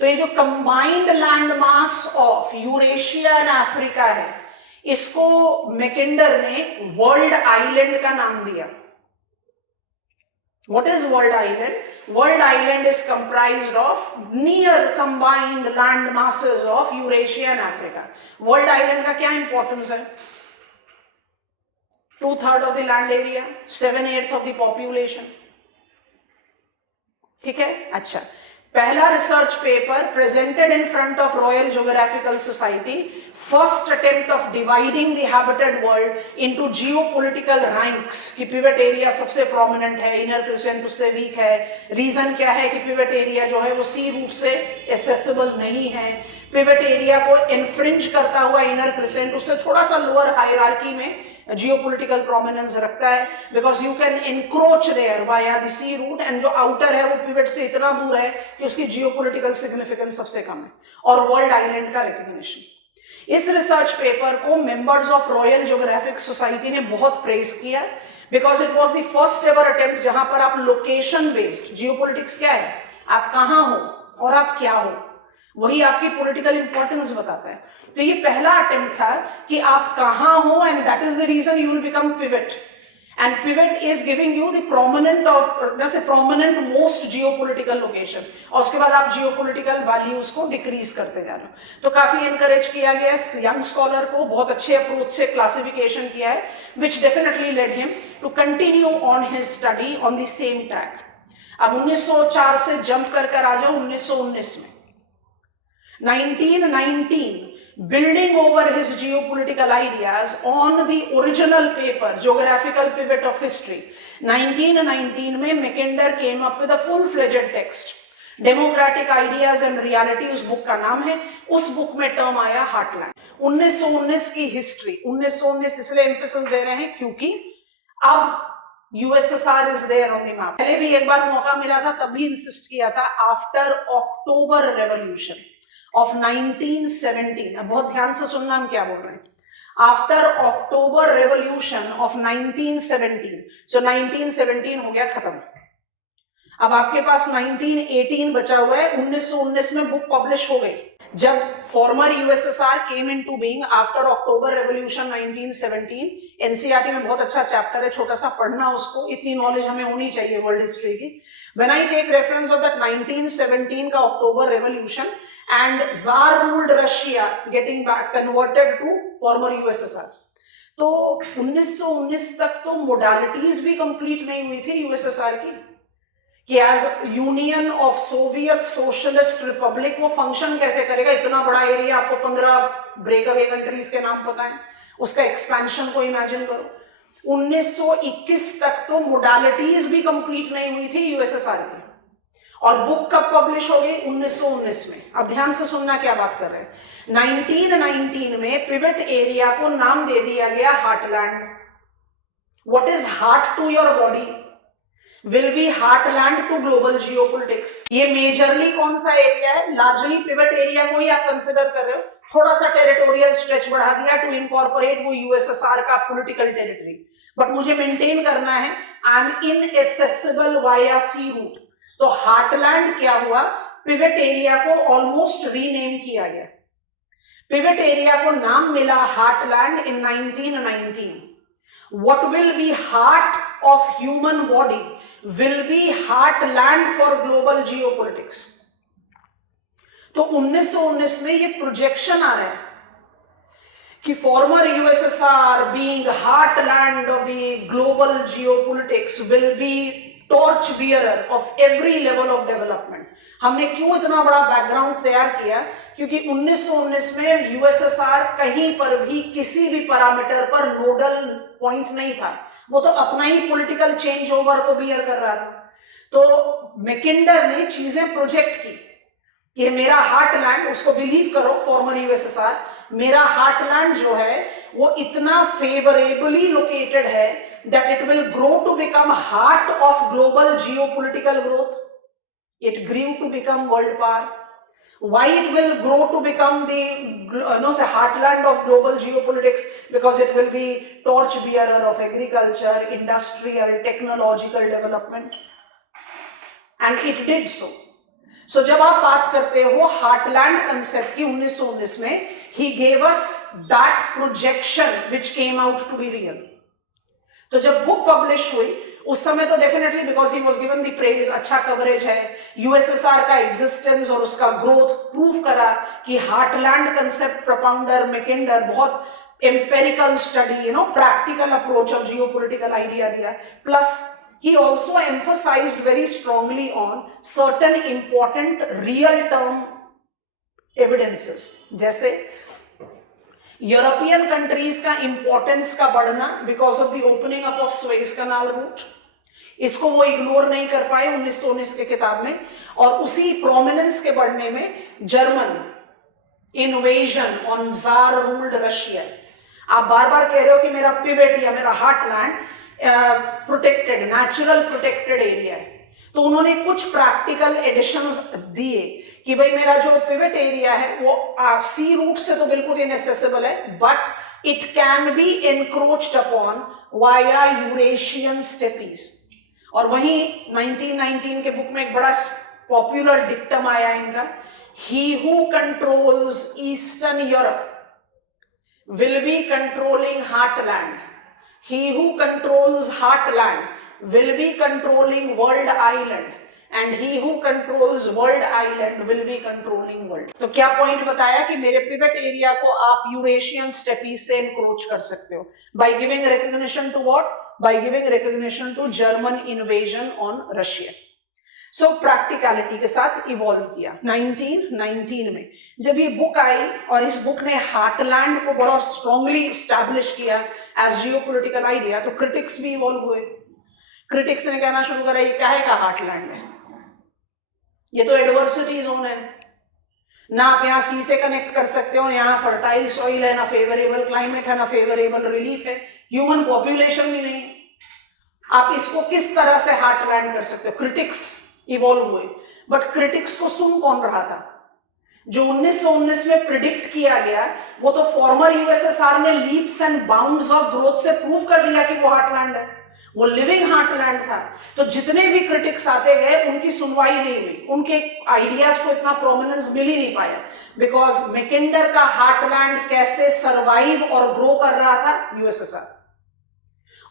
तो ये जो combined land mass of Eurasia and Africa है, इसको मैकेंडर ने वर्ल्ड आइलैंड का नाम दिया। What is world island? World island is comprised of near combined land masses of Eurasia and Africa. World island का क्या इंपॉर्टेंस है? 2/3 of the land area, 7/8 of the population. ठीक है? अच्छा, पहला research paper presented in front of royal geographical society, first attempt of dividing the habited world into geopolitical ranks कि pivot area सबसे prominent है, इनर क्रिसेंट उससे week है। Reason क्या है कि पिवट एरिया जो है वो सी रूट से एसेसिबल नहीं है। पिवट एरिया को इन्फ्रिंज करता हुआ इनर क्रिसेंट उससे थोड़ा सा लोअर हायरार्की में जियोपॉलिटिकल प्रोमिनेंस रखता है, because you can encroach there via the sea route, and जो आउटर है वो पिवट से इतना दूर है कि उसकी जियोपॉलिटिकल सिग्निफिकेंस सबसे कम है, और वर्ल्ड आइलैंड का रिकग्निशन। इस रिसर्च पेपर को members of royal geographic society ने बहुत प्रेज किया, because it was the first ever attempt जहां पर आप लोकेशन बेस्ड, जियोपॉलिटिक्स क्या है, आप कहां हो और आप क्या हो, वही आपकी पॉलिटिकल इंपॉर्टेंस बताता है। तो ये पहला अटेम्प्ट था कि आप कहां हो, and that is the reason you will become pivot, and pivot is giving you the prominent most geopolitical location, और उसके बाद आप जियोपॉलिटिकल वैल्यूज को डिक्रीज करते जा रहे हो। तो काफी एनकरेज किया गया यंग स्कॉलर को, बहुत अच्छे अप्रोच से क्लासिफिकेशन किया है, which definitely led him to continue on his study on the same track. अब 1904 से जंप कर आ जाओ 1919 में। 1919, building over his geopolitical ideas on the original paper, Geographical Pivot of History, 1919 में मैकेंडर came up with a full-fledged text, Democratic Ideas and Reality उस book का नाम है। उस बुक में टर्म आया हार्टलैंड। 1919 की हिस्ट्री, 1919 इसलिए एम्फेसिस दे रहे हैं क्योंकि अब USSR is there on the map. पहले भी एक बार मौका मिला था, तब भी इंसिस्ट किया था, आफ्टर अक्टूबर रेवोल्यूशन of 1917, अब बहुत ध्यान से सुनना हम क्या बोल रहे हैं, आफ्टर अक्टूबर रेवोल्यूशन ऑफ 1917, सो 1917 हो गया खत्म। अब आपके पास 1918 बचा हुआ है। 1919 में बुक पब्लिश हो गई। जब former USSR came into being after October revolution 1917, NCERT में बहुत अच्छा चैप्टर है, छोटा सा पढ़ना उसको, इतनी नॉलेज हमें होनी चाहिए वर्ल्ड हिस्ट्री की। When I take reference of that 1917 का October revolution and Tsar ruled Russia getting back converted to former USSR, तो 1919 तक तो मोडालिटीज भी कंप्लीट नहीं हुई थी यूएसएसआर की, कि as union of Soviet socialist republic वो फंक्शन कैसे करेगा। इतना बड़ा एरिया, आपको 15 ब्रेकअवे कंट्रीज के नाम पता है, उसका एक्सपेंशन को इमेजिन करो। 1921 तक तो मोडालिटीज भी कंप्लीट नहीं हुई थी यूएसएसआर की, और बुक कब पब्लिश हो गई, 1919 में। अब ध्यान से सुनना क्या बात कर रहे हैं। 1919 में पिवट एरिया को नाम दे दिया गया heartland. What is heart to your body will be heartland to global geopolitics. ये मेजरली कौन सा एरिया है, लार्जली पिवट एरिया को ही आप कंसिडर कर रहे हो, थोड़ा सा टेरिटोरियल स्ट्रेच बढ़ा दिया टू इनकॉर्पोरेट वो यूएसएसआर का पॉलिटिकल टेरिटरी, बट मुझे मेंटेन करना है I am inaccessible via sea route. तो हार्टलैंड क्या हुआ, पिवट एरिया को ऑलमोस्ट रीनेम किया गया। पिवट एरिया को नाम मिला heartland in 1919। What will be heart of human body will be heartland for global geopolitics। तो 1919 में ये प्रोजेक्शन आ रहा है कि farmer USSR being heartland of the global geopolitics will be torch bearer of every level of development. हमने क्यों इतना बड़ा बैकग्राउंड तैयार किया, क्योंकि 1919 में यूएसएसआर कहीं पर भी किसी भी पैरामीटर पर नोडल पॉइंट नहीं था, वो तो अपना ही पॉलिटिकल चेंज ओवर को बियर कर रहा था। तो मैकेंडर ने चीजें प्रोजेक्ट की कि मेरा हार्टलैंड, उसको बिलीव करो फॉर्मर यूएसएसआर, मेरा हार्टलैंड जो है वो इतना फेवरेबली लोकेटेड है that it will grow to become heart of global geopolitical growth. It grew to become world power. Why it will grow to become the heartland of global geopolitics? Because it will be torch bearer of agriculture, industrial, technological development, and it did so. So जब आप बात करते हो heartland concept की 1919 में, he gave us that projection which came out to be real. तो जब book publish हुई उस समय तो definitely because he was given the praise, अच्छा कवरेज है, यूएसएसआर का एग्जिस्टेंस और उसका ग्रोथ प्रूव करा कि हार्टलैंड कंसेप्ट प्रोपाउंडर मैकेंडर बहुत empirical study, practical approach of geopolitical idea दिया, plus he also emphasized very strongly on certain important real term evidences, जैसे यूरोपियन कंट्रीज का इंपॉर्टेंस का बढ़ना because of the opening up of Suez canal route, इसको वो ignore नहीं कर पाए 1919 के किताब में, और उसी प्रोमिनेंस के बढ़ने में German invasion on jar ruled Russia. आप बार बार कह रहे हो कि मेरा पिवेट या मेरा heartland protected, natural protected area है, तो उन्होंने कुछ प्रैक्टिकल एडिशंस दिए कि भाई मेरा जो पिवेट एरिया है वो सी रूट से तो बिल्कुल इनएसेसिबल है, but it can be encroached upon via Eurasian steppes. और वहीं 1919 के बुक में एक बड़ा पॉपुलर डिक्टम आया इनका, he who controls Eastern Europe will be controlling heartland, he who controls heartland will be controlling world island, and he who controls world island will be controlling world। तो क्या point बताया कि मेरे pivot area को आप Eurasian steppes से encroach कर सकते हो by giving recognition to what, by giving recognition to German invasion on Russia. So practicality के साथ इवॉल्व किया। 1919 में जब ये बुक आई और इस बुक ने हार्टलैंड को बड़ा स्ट्रांगली एस्टैब्लिश किया एज जियोपॉलिटिकल आइडिया, तो क्रिटिक्स भी इवॉल्व हुए। क्रिटिक्स ने कहना शुरू करा ये क्या है का हार्टलैंड है, ये तो एडवर्सिटी जोन है, ना आप यहाँ सी से कनेक्ट कर सकते हो, यहाँ फर्टाइल सॉइल है, ना फेवरेबल क्लाइमेट है, ना फेवरेबल रिलीफ है, ह्यूमन पॉपुलेशन भी नहीं है, आप इसको किस तरह से हार्टलैंड कर सकते हो। क्रिटिक्स इवॉल्व हुए, बट क्रिटिक्स को सुन कौन रहा था? जो 1919 में प्रिडिक्ट किया गया वो तो फॉर्मर यूएसएसआर ने leaps and bounds of growth से प्रूव कर दिया कि वो हार्टलैंड है, वो लिविंग हार्टलैंड था। तो जितने भी क्रिटिक्स आते गए उनकी सुनवाई नहीं हुई, उनके आइडियाज को इतना प्रोमिनेंस मिल ही नहीं पाया, बिकॉज मैकिंडर का हार्टलैंड कैसे सर्वाइव और ग्रो कर रहा था यूएसएसआर।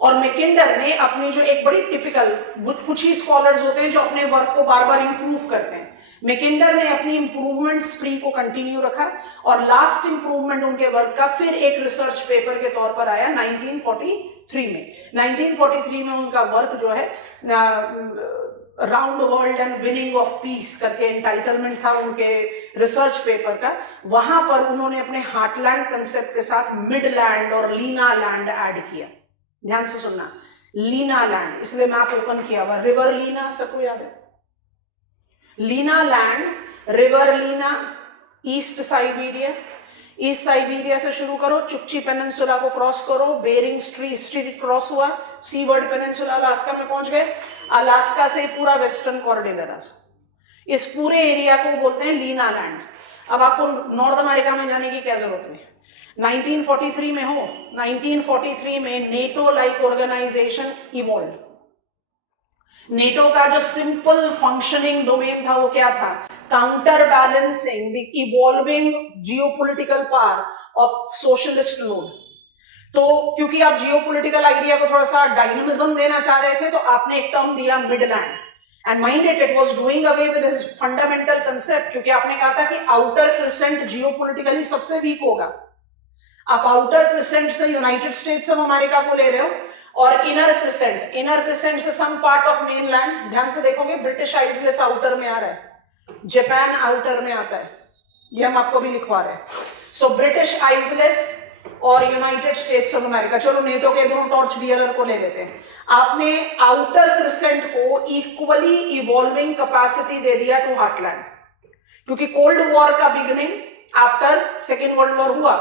और मैकिंडर ने अपनी जो एक बड़ी टिपिकल, कुछ ही स्कॉलर्स होते हैं जो अपने वर्क को बार बार इंप्रूव करते हैं, मैकिंडर ने अपनी इंप्रूवमेंट स्प्री को कंटिन्यू रखा और लास्ट इंप्रूवमेंट उनके वर्क का फिर एक रिसर्च पेपर के तौर पर आया 1943 में। 1943 में उनका वर्क जो है round world and winning of peace करके एंटाइटलमेंट था उनके रिसर्च पेपर का। वहां पर उन्होंने अपने हार्टलैंड कंसेप्ट के साथ मिडलैंड और लीना लैंड ऐड किया। ध्यान से सुनना, लीना लैंड, इसलिए मैप ओपन किया हुआ, रिवर लीना सबको याद है, Lena land, river Lena, east Siberia, east Siberia से शुरू करो, चुक्ची पेनिनसुला को क्रॉस करो, बेरिंग स्ट्रीट क्रॉस हुआ, सीवर्ड पेनिनसुला अलास्का में पहुंच गए, अलास्का से पूरा वेस्टर्न कॉर्डिलेरास, इस पूरे एरिया को बोलते हैं लीना लैंड। अब आपको नॉर्थ अमेरिका में जाने की क्या जरूरत है, 1943 में हो, 1943 में NATO like organization evolve. NATO का जो सिंपल फंक्शनिंग डोमेन था वो क्या था, counter balancing the evolving geopolitical power of socialist load. तो क्योंकि आप जियोपॉलिटिकल आइडिया को थोड़ा सा डायनामिज्म देना चाह रहे थे तो आपने एक टर्म दिया Midland, and mind it was doing away with his fundamental concept, क्योंकि आपने कहा था कि आउटर क्रिसेंट जियोपॉलिटिकली सबसे वीक होगा। आप आउटर क्रिसेंट से यूनाइटेड स्टेट्स ऑफ अमेरिका को ले रहे हो और इनर क्रिसेंट से सम पार्ट ऑफ मेनलैंड। ध्यान से देखोगे ब्रिटिश आइसलेस आउटर में आ रहा है, जापान आउटर में आता है, ये हम आपको भी लिखवा रहे हैं। सो ब्रिटिश आइसलेस और यूनाइटेड स्टेट्स ऑफ अमेरिका, चलो नेटो के दोनों टॉर्च बियरर को ले लेते हैं। आपने आउटर क्रिसेंट को इक्वली इवॉल्विंग कैपेसिटी दे दिया टू हार्टलैंड, क्योंकि कोल्ड वॉर का beginning after second world war हुआ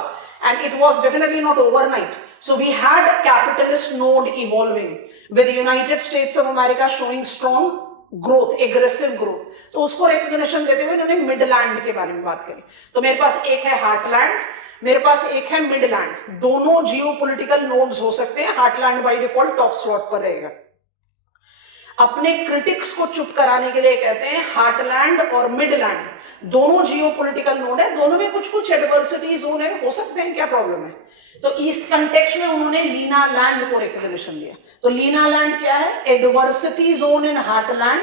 and it was definitely not overnight, so we had capitalist node evolving with United States of America showing strong growth, aggressive growth, तो उसको recognition देते हुए इन्होंने Midland के बारे में बात करी। तो मेरे पास एक है हार्टलैंड, मेरे पास एक है मिडलैंड, दोनों जियोपॉलिटिकल नोड्स हो सकते हैं, heartland by default top slot पर रहेगा। अपने क्रिटिक्स को चुप कराने के लिए कहते हैं हार्टलैंड और मिडलैंड दोनों जियोपॉलिटिकल नोड है, दोनों में कुछ कुछ एडवर्सिटी जोन है, हो सकते हैं, क्या प्रॉब्लम है। तो इस कंटेक्स्ट में उन्होंने लीना लैंड को रिकॉग्निशन दिया। तो लीना लैंड क्या है, adversity zone in heartland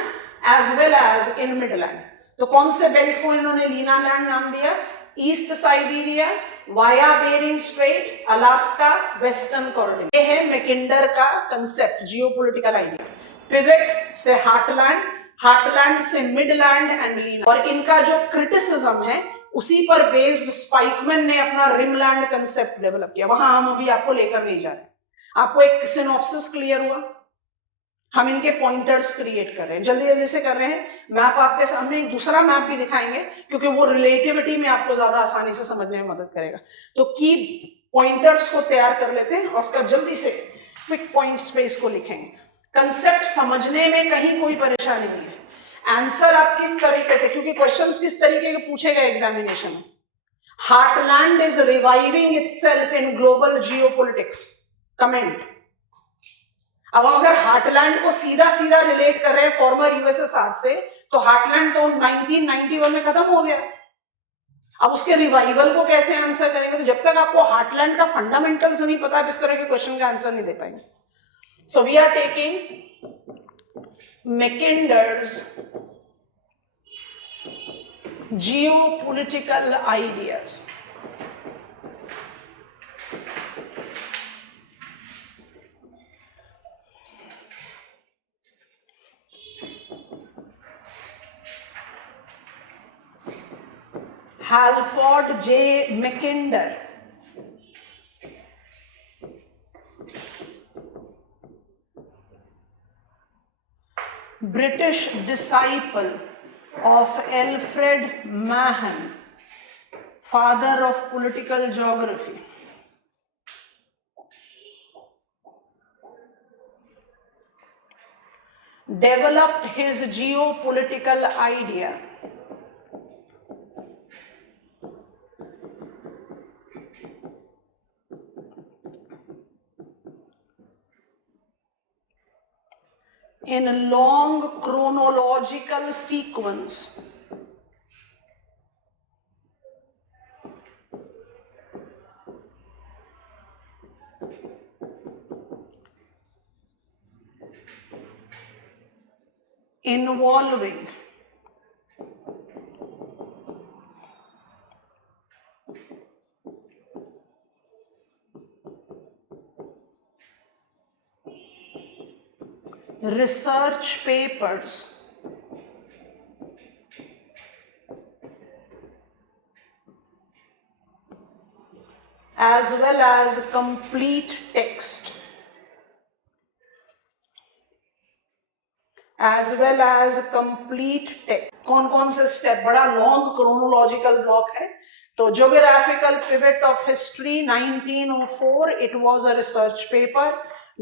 as well as in midland. तो कौन से बेल्ट को इन्होंने लीना लैंड नाम दिया, east Siberia, via Bering strait, Alaska, western coordinate. ये है मैकिंडर का कंसेप्ट, जियोपॉलिटिकल आइडिया। पिवेट से हार्टलैंड, हार्टलैंड से मिडलैंड एंड लीन। और इनका जो क्रिटिसिज्म है उसी पर बेस्ड स्पाइकमैन ने अपना रिमलैंड कंसेप्ट डेवलप किया। वहां हम अभी आपको लेकर नहीं जा रहे। आपको एक सिनॉप्सिस क्लियर हुआ? हम इनके पॉइंटर्स क्रिएट कर रहे हैं, जल्दी जल्दी से कर रहे हैं। मैप आपके सामने एक दूसरा मैप भी दिखाएंगे क्योंकि वो रिलेटिविटी में आपको ज्यादा आसानी से समझने में मदद करेगा। तो की पॉइंटर्स को तैयार कर लेते हैं और उसका जल्दी से क्विक पॉइंट्स पे इसको लिखेंगे। कंसेप्ट समझने में कहीं कोई परेशानी नहीं है। आंसर आप किस तरीके से, क्योंकि क्वेश्चंस किस तरीके के पूछेगा एग्जामिनेशन में। Heartland is reviving itself in global geopolitics, comment. अब अगर हार्टलैंड को सीधा सीधा रिलेट कर रहे हैं फॉर्मर यूएसएसआर से, तो हार्टलैंड तो 1991 में खत्म हो गया। अब उसके रिवाइवल को कैसे आंसर करेंगे? तो जब तक आपको हार्टलैंड का फंडामेंटल्स नहीं पता, आप इस तरह के क्वेश्चन का आंसर नहीं दे पाएंगे। So we are taking Mackinder's geopolitical ideas. Halford J. Mackinder, British disciple of Alfred Mahan, father of political geography. Developed his geopolitical idea in a long chronological sequence involving research papers as well as complete text, कौन कौन से step? बड़ा long chronological block है। तो geographical pivot of history 1904, it was a research paper.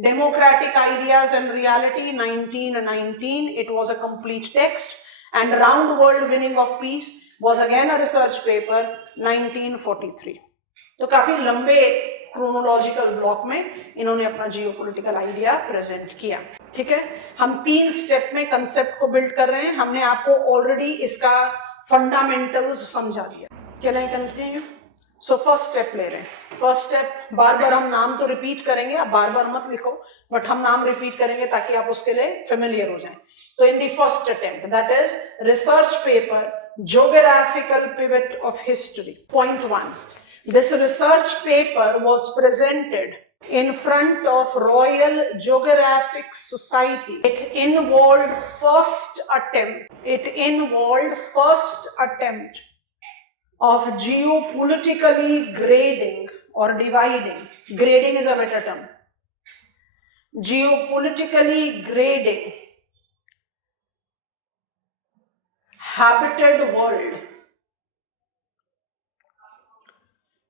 Democratic Ideas and Reality 1919, it was a complete text. And Round World Winning of Peace was again a research paper 1943. तो काफी लंबे chronological block में इन्होंने अपना geopolitical idea present किया। ठीक है, हम 3 स्टेप में कंसेप्ट को बिल्ड कर रहे हैं। हमने आपको ऑलरेडी इसका फंडामेंटल्स समझा दिया। चलें कंटिन्यू। सो फर्स्ट स्टेप ले रहे हैं। फर्स्ट स्टेप, बार बार हम नाम तो रिपीट करेंगे, आप बार बार मत लिखो, बट हम नाम रिपीट करेंगे ताकि आप उसके लिए फेमिलियर हो जाएं। तो इन the first attempt, that is research paper geographical pivot of history. Point 1, this research paper was presented in front of Royal Geographic Society. It involved first attempt of geopolitically grading or dividing. Grading is a better term. Geopolitically grading habited world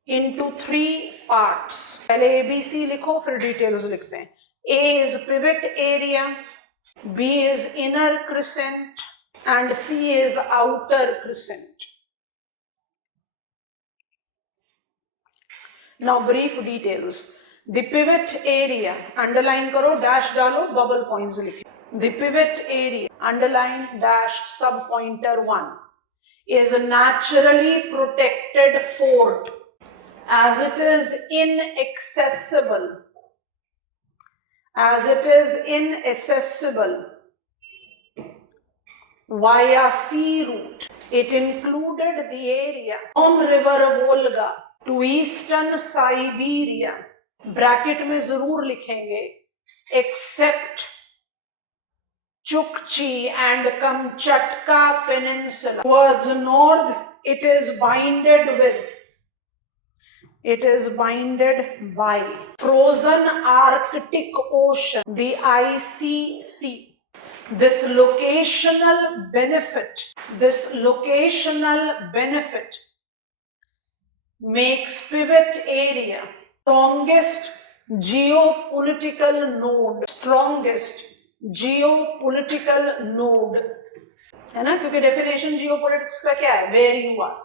into 3 parts. पहले ABC लिखो, फिर details लिखते हैं। A is pivot area, B is inner crescent, and C is outer crescent. Now brief details. The pivot area, underline करो, dash डालो, bubble points लिखो। The pivot area, underline dash sub pointer 1, is a naturally protected fort as it is inaccessible via sea route. It included the area from river Volga to eastern Siberia, bracket में जरूर लिखेंगे, except Chukchi and Kamchatka Peninsula. Towards north, it is bounded by frozen Arctic Ocean, the icy sea. This locational benefit makes pivot area strongest geopolitical node, है ना, क्योंकि definition geopolitics का क्या है, where you are.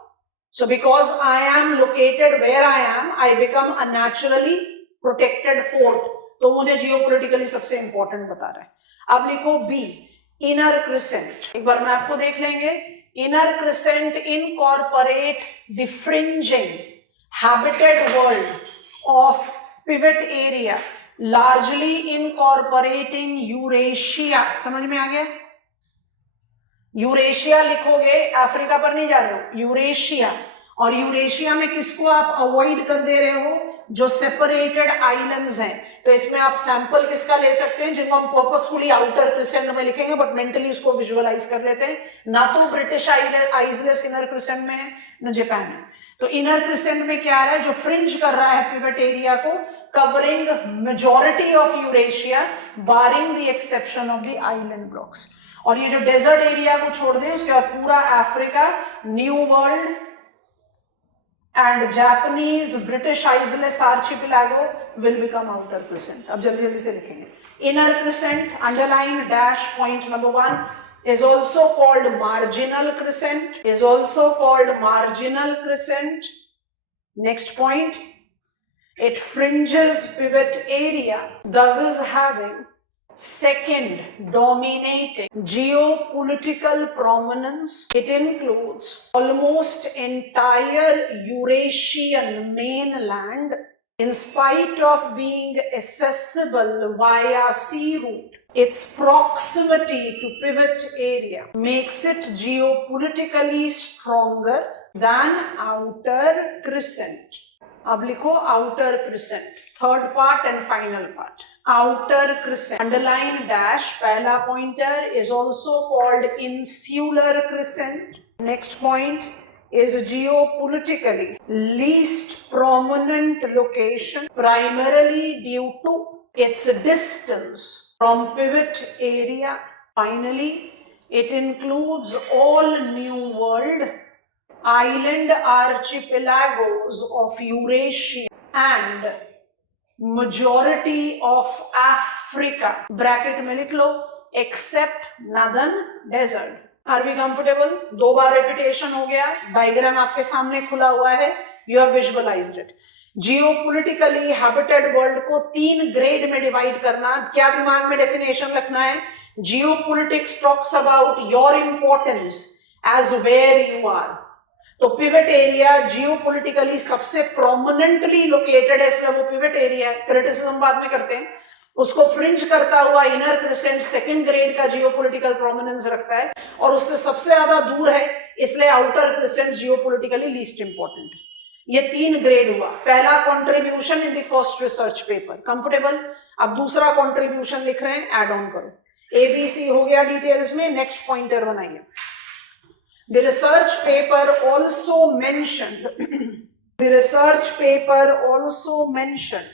So because I am located where I am, I become a naturally protected fort. तो मुझे geopolitically सबसे important बता रहा है. अब लिखो बी, इनर क्रिसेंट. एक बार मैप को देख लेंगे. Inner crescent incorporate the fringing habited world of pivot area, largely incorporating Eurasia. समझ में आ गया? यूरेशिया लिखोगे, अफ्रीका पर नहीं जा रहे हो, यूरेशिया. और यूरेशिया में किसको आप अवॉइड कर दे रहे हो? जो सेपरेटेड आइलैंड्स हैं. तो इसमें आप सैंपल किसका ले सकते हैं, जिनको हम पर्पसफुली आउटर क्रिसेंट में लिखेंगे, बट मेंटली उसको विजुअलाइज कर लेते हैं. ना तो ब्रिटिश आइलैंड्स इनर क्रिसेंट में है, न जापान है. तो इनर क्रिसेंट में क्या आ रहा है, जो फ्रिंज कर रहा है पिवट एरिया को, covering majority of Eurasia, Baring the exception of the island blocks. और ये जो डेजर्ट एरिया को छोड़ दें, उसके बाद पूरा Africa, new world and Japanese British islands archipelago will become outer crescent. अब जल्दी जल्दी से लिखेंगे. Inner crescent, underline dash point number 1, is also called marginal crescent. Next point, it fringes pivot area, thus is having second dominating geopolitical prominence. It includes almost entire Eurasian mainland in spite of being accessible via sea route. Its proximity to pivot area makes it geopolitically stronger than outer crescent. अब लिखो outer crescent, third part and final part. Outer crescent, underline dash, पहला pointer is also called insular crescent. Next point is geopolitically least prominent location, primarily due to its distance from pivot area. Finally, it includes all New World island archipelagos of Eurasia and majority of Africa. Bracket में लिख लो, except northern desert. Are we comfortable? 2 bar repetition हो गया. Diagram आपके सामने खुला हुआ है. You have visualized it. Geopolitically habited world को 3 ग्रेड में डिवाइड करना. क्या दिमाग में डेफिनेशन रखना है? Geopolitics talks about your importance as where you are. तो पिवट एरिया जियोपोलिटिकली सबसे प्रोमिनेंटली लोकेटेड है, इसलिए वो पिवट एरिया. क्रिटिसिज्म बाद में करते हैं. उसको फ्रिंज करता हुआ इनर क्रिसेंट सेकंड ग्रेड का जियोपोलिटिकल प्रोमिनेंस रखता है, और उससे सबसे ज्यादा दूर है, इसलिए आउटर क्रिसेंट जियोपोलिटिकली लीस्ट इंपॉर्टेंट. ये 3 ग्रेड हुआ. पहला contribution in the first research paper. Comfortable? अब दूसरा कंट्रीब्यूशन लिख रहे हैं, ऐड ऑन करो. एबीसी हो गया डिटेल्स में. नेक्स्ट पॉइंटर बनाइए. The research paper also mentioned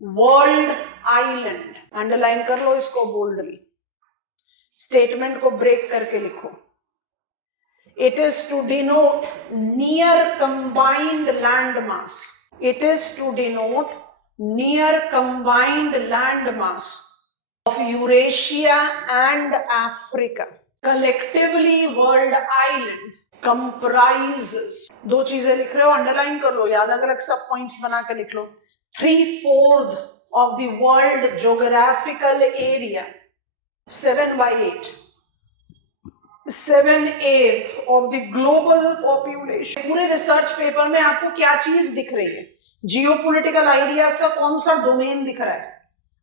world island. Underline कर लो इसको बोल्डली. स्टेटमेंट को ब्रेक करके लिखो. It is to denote near combined landmass. It is to denote near combined landmass of Eurasia and Africa. Collectively, world island comprises. 2 चीजें लिख रहे हो, underline कर लो या अलग अलग सब पॉइंट्स बना कर लिख लो. 3/4 of the world geographical area. 7/8. 7/8 of the global population. पूरे रिसर्च पेपर में आपको क्या चीज दिख रही है? जियोपॉलिटिकल आइडियाज का कौन सा डोमेन दिख रहा है?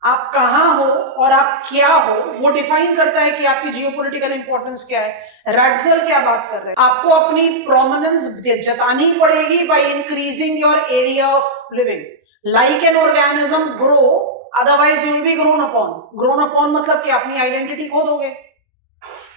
आप कहां हो और आप क्या हो, वो डिफाइन करता है कि आपकी जियोपॉलिटिकल इंपॉर्टेंस क्या है. रैडजल क्या बात कर रहे हैं? आपको अपनी प्रोमिनेंस जतानी पड़ेगी by increasing your area of living. Like an organism grow, otherwise you will be grown upon मतलब कि अपनी आइडेंटिटी खो दोगे।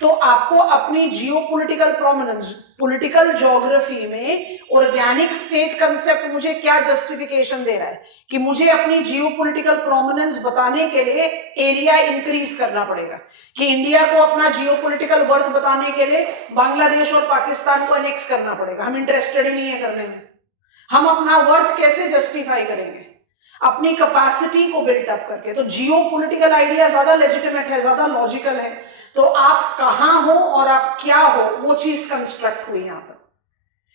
तो आपको अपनी जियोपॉलिटिकल प्रोमिनेंस, पॉलिटिकल ज्योग्राफी में ऑर्गेनिक स्टेट कंसेप्ट मुझे क्या जस्टिफिकेशन दे रहा है कि मुझे अपनी जियोपॉलिटिकल प्रोमिनेंस बताने के लिए एरिया इंक्रीज करना पड़ेगा, कि इंडिया को अपना जियोपॉलिटिकल वर्थ बताने के लिए बांग्लादेश और पाकिस्तान को एनेक्स करना पड़ेगा। हम इंटरेस्टेड ही नहीं है करने में। हम अपना वर्थ कैसे जस्टिफाई करेंगे? अपनी कैपेसिटी को बिल्टअप करके। तो जियोपॉलिटिकल आइडिया ज्यादा लेजिटिमेट है, ज्यादा लॉजिकल है। तो आप कहां हो और आप क्या हो, वो चीज कंस्ट्रक्ट हुई यहां पर।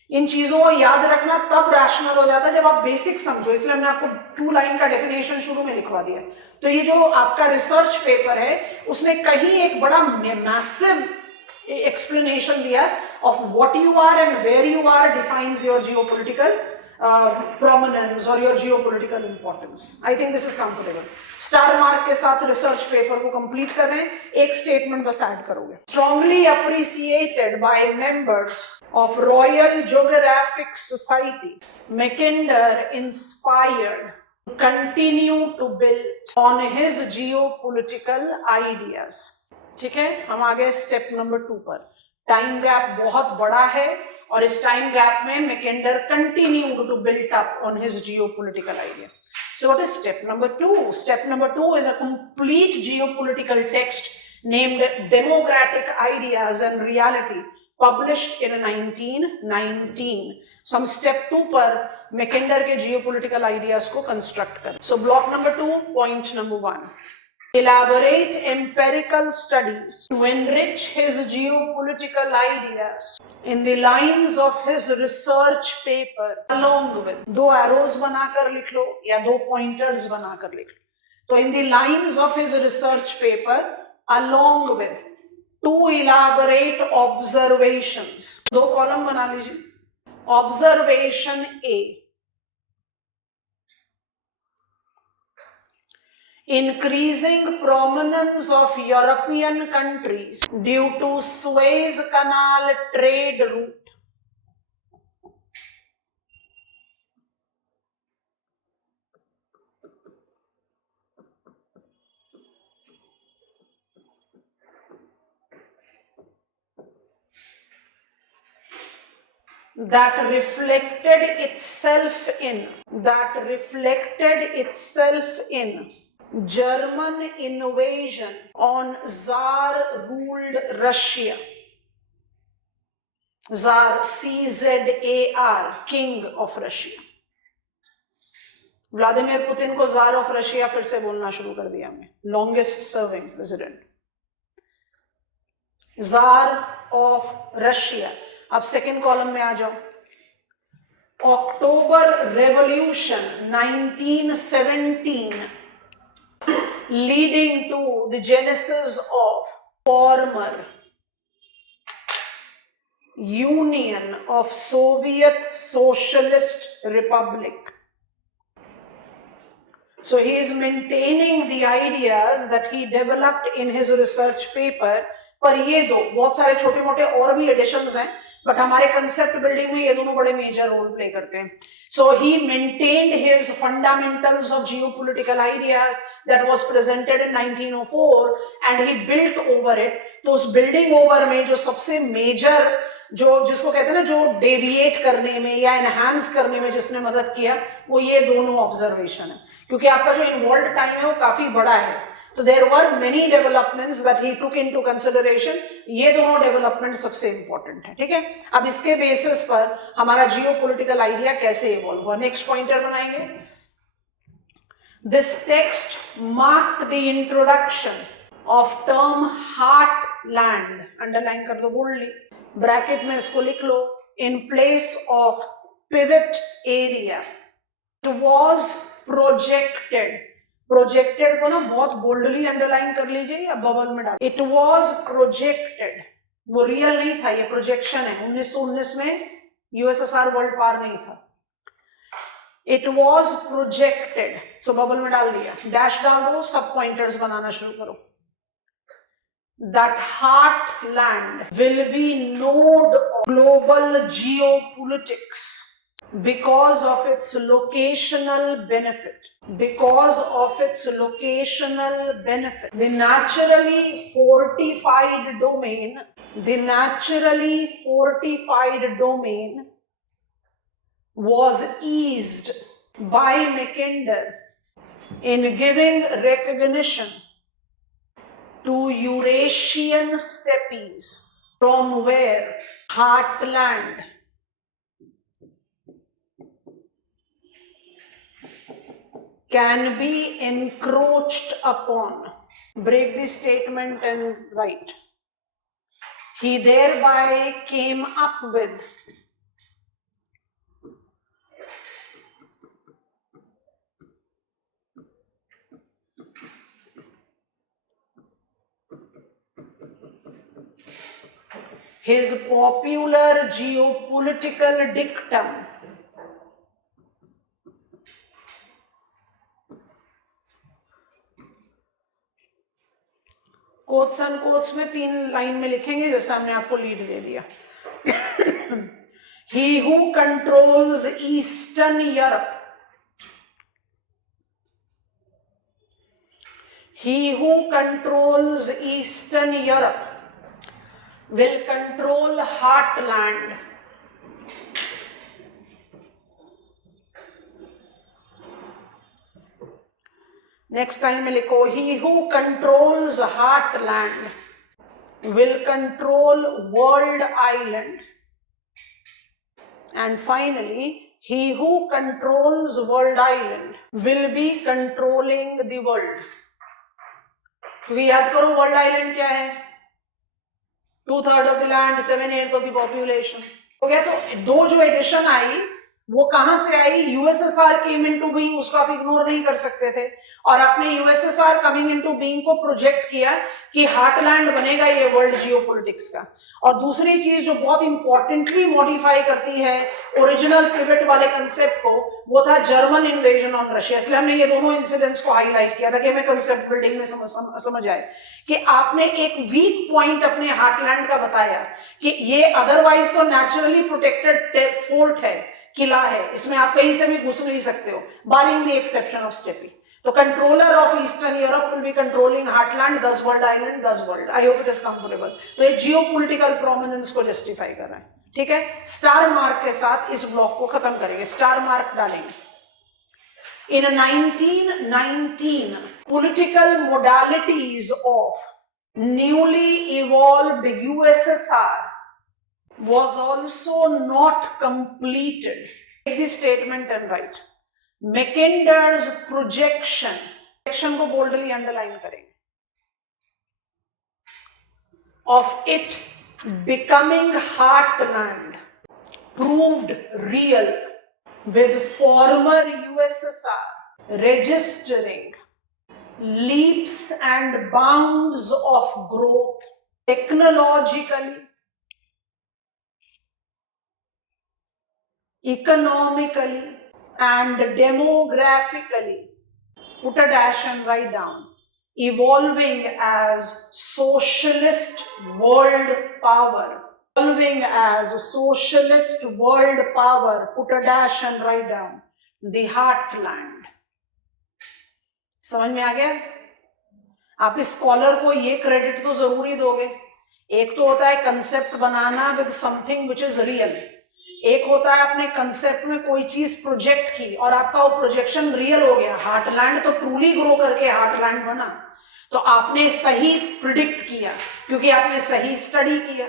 इन चीजों को याद रखना तब रैशनल हो जाता है जब आप बेसिक समझो। इसलिए हमने आपको 2 लाइन का डेफिनेशन शुरू में लिखवा दिया। तो ये जो आपका रिसर्च पेपर है उसने कहीं एक बड़ा मैसिव explanation दिया of what you are and where you are defines your geopolitical prominence or your geopolitical importance. I think this is comfortable. Star mark के साथ रिसर्च पेपर को कंप्लीट कर रहे हैं, एक स्टेटमेंट बस ऐड करोगे। Strongly appreciated by members of Royal Geographic Society, Mackinder inspired to continue to build on his geopolitical ideas. ठीक है, हम आ गए स्टेप नंबर 2 पर। टाइम गैप बहुत बड़ा है और इस टाइम गैप में Mackinder continued to build up on his geopolitical idea. So what is step number 2? Step number 2 is a complete geopolitical text named Democratic Ideas and Reality, published in 1919. So हम step 2 पर Mackinder के geopolitical ideas को construct करें। So block number 2, point number 1, elaborate empirical studies to enrich his geopolitical ideas in the lines of his research paper, along with 2 arrows बनाकर लिख लो या 2 pointers बनाकर लिख लो। तो in the lines of his research paper, along with 2 elaborate observations, 2 column बना लीजिए। Observation A, increasing prominence of European countries due to Suez Canal trade route. That reflected itself in German invasion on Tsar-ruled Russia. Tsar, C-Z-A-R, King of Russia. Vladimir Putin को jar of Russia फिर से बोलना शुरू कर दिया हमने, longest serving president, jar of Russia. अब second column में आ जाओ। अक्टूबर revolution 1917 leading to the genesis of former Union of Soviet Socialist Republic. So he is maintaining the ideas that he developed in his research paper. पर ये दो, बहुत सारे छोटे मोटे और भी एडिशंस हैं, बट हमारे कंसेप्ट बिल्डिंग में ये दोनों बड़े मेजर रोल प्ले करते हैं। So he maintained his fundamentals of geopolitical ideas that was presented in 1904 and he built over it. तो उस बिल्डिंग ओवर में जो सबसे मेजर, जो जिसको कहते हैं ना, जो डेविएट करने में या एनहांस करने में जिसने मदद किया, वो ये दोनों ऑब्जर्वेशन है। क्योंकि आपका जो इन्वॉल्व टाइम है वो काफी बड़ा है, तो there were many developments that he took into consideration. ये दोनों डेवलपमेंट सबसे इंपॉर्टेंट है, ठीक है। अब इसके बेसिस पर हमारा जियोपॉलिटिकल आइडिया कैसे इवॉल्व हुआ, नेक्स्ट पॉइंटर बनाएंगे। This text marked the introduction of term heartland, underline कर दो बोल्डली, ब्रैकेट में इसको लिख लो, in place of pivot area. It was projected, projected को ना बहुत बोल्डली अंडरलाइन कर लीजिए या बबल में डाल। इट वाज प्रोजेक्टेड, वो रियल नहीं था, ये प्रोजेक्शन है। 1919 में यूएसएसआर वर्ल्ड पार नहीं था। It was projected, so bubble में डाल दिया, डैश डाल दो, सब पॉइंटर्स बनाना शुरू करो। That heartland will be node of global geopolitics because of its locational benefit. Because of its locational benefit. The naturally fortified domain was eased by Mackinder in giving recognition to Eurasian steppes, from where heartland can be encroached upon. Break the statement and write. He thereby came up with his popular geopolitical dictum, quotes and quotes में 3 line में लिखेंगे, जैसे हमने आपको lead दे दिया. He who controls Eastern Europe, will control heartland. Next time में लिखो, he who controls heartland will control world island. And finally, he who controls world island will be controlling the world. क्योंकि याद करो world island क्या है, 2/3 of the land, 7/8 of the population. हो गया. तो दो जो एडिशन आई वो कहां से आई? यूएसएसआर केम इनटू बीइंग, उसको आप इग्नोर नहीं कर सकते थे. और आपने यूएसएसआर कमिंग इनटू बीइंग को प्रोजेक्ट किया कि हार्टलैंड बनेगा ये वर्ल्ड जियोपॉलिटिक्स का. और दूसरी चीज जो बहुत इंपॉर्टेंटली मॉडिफाई करती है ओरिजिनल पिवट वाले कंसेप्ट को, वो था जर्मन इन्वेजन ऑन रशिया. इसलिए हमने ये दोनों इंसिडेंट्स को हाईलाइट किया था कि हमें कंसेप्ट बिल्डिंग में समझ आए कि आपने एक वीक पॉइंट अपने हार्टलैंड का बताया कि ये अदरवाइज तो नेचुरली प्रोटेक्टेड फोर्ट है, किला है, इसमें आप कहीं से भी घुस नहीं सकते हो, barring the exception of steppe. तो controller of Eastern Europe will be controlling heartland, 10 world island, 10 world. I hope it is comfortable. तो ये जियोपॉलिटिकल प्रोमिनेंस को जस्टिफाई कर रहा है. ठीक है. स्टार मार्क के साथ इस ब्लॉक को खत्म करेंगे, स्टार मार्क डालेंगे. In 1919, political modalities of newly evolved USSR was also not completed. Take this statement and write. Mackinder's projection को boldly underline करेंगे, of it becoming heartland proved real, with former USSR registering leaps and bounds of growth technologically, economically and demographically. Put a dash and write down. Evolving as socialist world power. Evolving as socialist world power. Put a dash and write down. The heartland. समझ में आ गया? आप इस scholar को ये credit तो जरूरी दोगे. एक तो होता है concept banana with something which is real, एक होता है अपने कंसेप्ट में कोई चीज प्रोजेक्ट की और आपका वो प्रोजेक्शन रियल हो गया. हार्टलैंड तो ट्रूली ग्रो करके हार्टलैंड बना. तो आपने सही प्रिडिक्ट किया क्योंकि आपने सही स्टडी किया.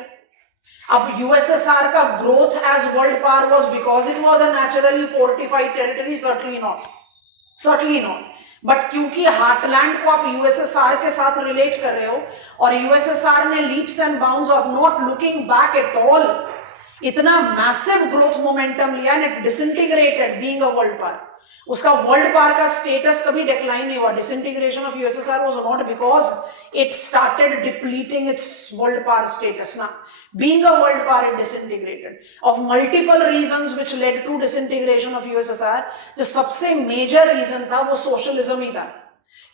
अब यूएसएसआर का growth as world power was because it was a naturally fortified territory? Certainly not. But क्योंकि हार्टलैंड को आप यूएसएसआर के साथ रिलेट कर रहे हो और यूएसएसआर ने leaps and bounds of not looking back at all इतना मैसिव ग्रोथ मोमेंटम लिया and it disintegrated being a world power. उसका वर्ल्ड पावर का स्टेटस कभी डिक्लाइन नहीं हुआ. Disintegration of USSR was not because it started depleting it's world power status. ना, being a world power it disintegrated of multiple reasons which led to disintegration of USSR. जो सबसे major reason था वो socialism ही था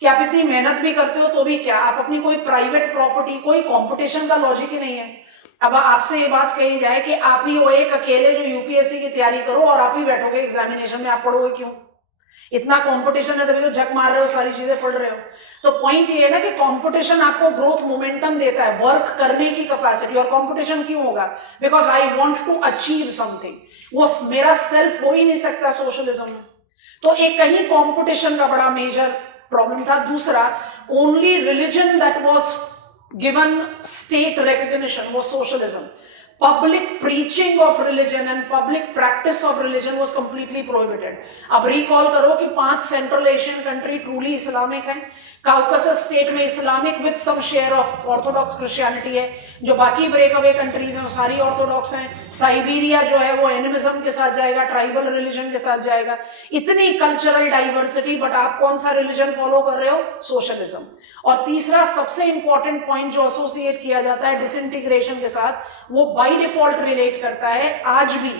कि आप इतनी मेहनत भी करते हो तो भी क्या, आप अपनी कोई प्राइवेट प्रॉपर्टी, कोई कंपटीशन का लॉजिक ही नहीं है. अब आपसे ये बात कही जाए कि आप ही हो एक अकेले जो यूपीएससी की तैयारी करो और आप ही बैठोगे एग्जामिनेशन में, आप पढ़ोगे क्यों? इतना कंपटीशन है तभी तो झक मार रहे हो, सारी चीजें पढ़ रहे हो। तो पॉइंट ये है ना कि कंपटीशन आपको ग्रोथ मोमेंटम देता है, वर्क करने की कैपेसिटी। और कंपटीशन क्यों होगा? Because I want to achieve something. वो मेरा सेल्फ हो ही नहीं सकता सोशलिज्म में। तो एक कहीं कंपटीशन का बड़ा मेजर प्रॉब्लम था। दूसरा, only religion that was given state recognition was socialism. Public preaching of religion and public practice of religion was completely prohibited. अब रिकॉल करो कि 5 central Asian country truly Islamic हैं। काउकासस स्टेट में Islamic with some share of Orthodox Christianity है। जो बाकी break away countries हैं वो सारी ऑर्थोडॉक्स हैं। साइबेरिया जो है वो एनिमिज्म के साथ जाएगा, ट्राइबल रिलीजन के साथ जाएगा। इतनी कल्चरल डाइवर्सिटी, बट आप कौन सा रिलीजन फॉलो कर रहे हो? सोशलिज्म। और तीसरा सबसे इंपॉर्टेंट पॉइंट जो एसोसिएट किया जाता है डिसइंटीग्रेशन के साथ, वो बाय डिफॉल्ट रिलेट करता है आज भी।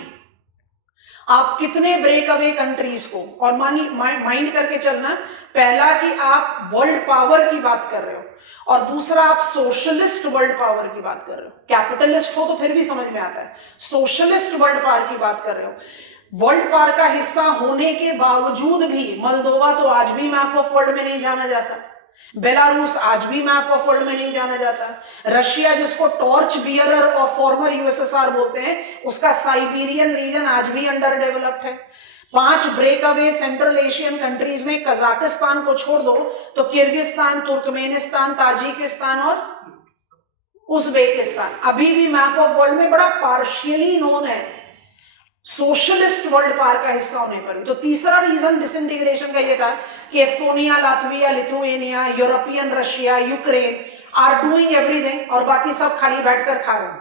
आप कितने ब्रेक अवे कंट्रीज को, और माइंड करके चलना, पहला कि आप वर्ल्ड पावर की बात कर रहे हो, और दूसरा आप सोशलिस्ट वर्ल्ड पावर की बात कर रहे हो। कैपिटलिस्ट हो तो फिर भी समझ में आता है, सोशलिस्ट वर्ल्ड पावर की बात कर रहे हो। वर्ल्ड पावर का हिस्सा होने के बावजूद भी मोल्दोवा तो आज भी मैप ऑफ वर्ल्ड में नहीं जाना जाता, बेलारूस आज भी मैप ऑफ वर्ल्ड में नहीं जाना जाता, रशिया जिसको torch bearer of former USSR बोलते हैं, उसका साइबेरियन रीजन आज भी अंडर डेवलप्ड है। 5 break away central Asian countries में कजाकिस्तान को छोड़ दो तो किर्गिस्तान, तुर्कमेनिस्तान, ताजिकिस्तान और उज्बेकिस्तान अभी भी मैप ऑफ वर्ल्ड में बड़ा पार्शियली नोन है, सोशलिस्ट वर्ल्ड पावर का हिस्सा होने पर भी। तो तीसरा रीजन डिसइंटीग्रेशन का ये था कि Estonia, Latvia, Lithuania, European Russia, Ukraine are doing everything, और बाकी सब खाली बैठकर खा रहे हैं।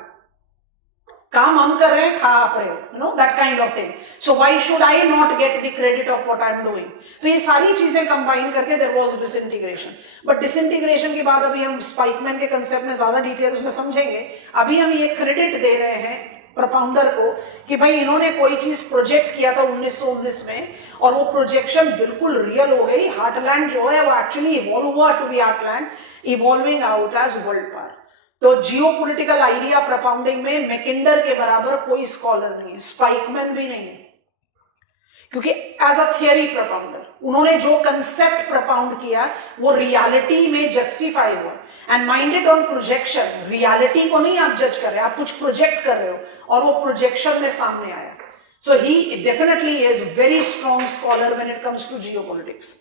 काम हम कर रहे हैं, खा आप रहे हो, you know that kind of thing. So why should I not get the credit of what I am doing? तो ये सारी चीजें कंबाइन करके there was disintegration. But disintegration के बाद अभी हम स्पाइकमैन के कंसेप्ट में ज्यादा डिटेल्स में समझेंगे। अभी हम ये क्रेडिट दे रहे हैं प्रपाउंडर को कि भाई इन्होंने कोई चीज प्रोजेक्ट किया था 1919 में, और वो प्रोजेक्शन बिल्कुल रियल हो गई। हार्टलैंड जो है वो एक्चुअली इवॉल्व हुआ to be heartland, evolving out as world power. तो जियोपॉलिटिकल आइडिया प्रपाउंडिंग में मैकिंडर के बराबर कोई स्कॉलर नहीं है, स्पाइकमैन भी नहीं है, क्योंकि एज अ थियरी प्रपाउंडर उन्होंने जो कंसेप्ट प्रपाउंड किया वो रियलिटी में जस्टिफाई हुआ। And minded on projection, reality को नहीं आप जज कर रहे, आप कुछ प्रोजेक्ट कर रहे हो और वो प्रोजेक्शन में सामने आया। So he definitely is very strong scholar when it comes to geopolitics.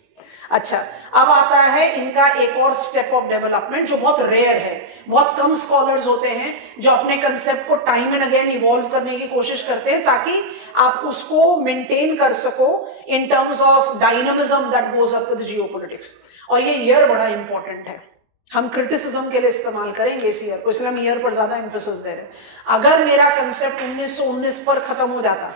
अच्छा, अब आता है इनका एक और स्टेप ऑफ डेवलपमेंट जो बहुत रेयर है। बहुत कम स्कॉलर्स होते हैं जो अपने कंसेप्ट को टाइम एंड अगेन इवॉल्व करने की कोशिश करते हैं ताकि आप उसको मेंटेन कर सको in terms of dynamism that goes up with geopolitics. और ये ईयर बड़ा इंपॉर्टेंट है, हम क्रिटिसिज्म के लिए इस्तेमाल करेंगे इस ईयर को, इसलिए हम ईयर पर ज्यादा एम्फेसिस दे रहे हैं। अगर मेरा कंसेप्ट 1919 पर खत्म हो जाता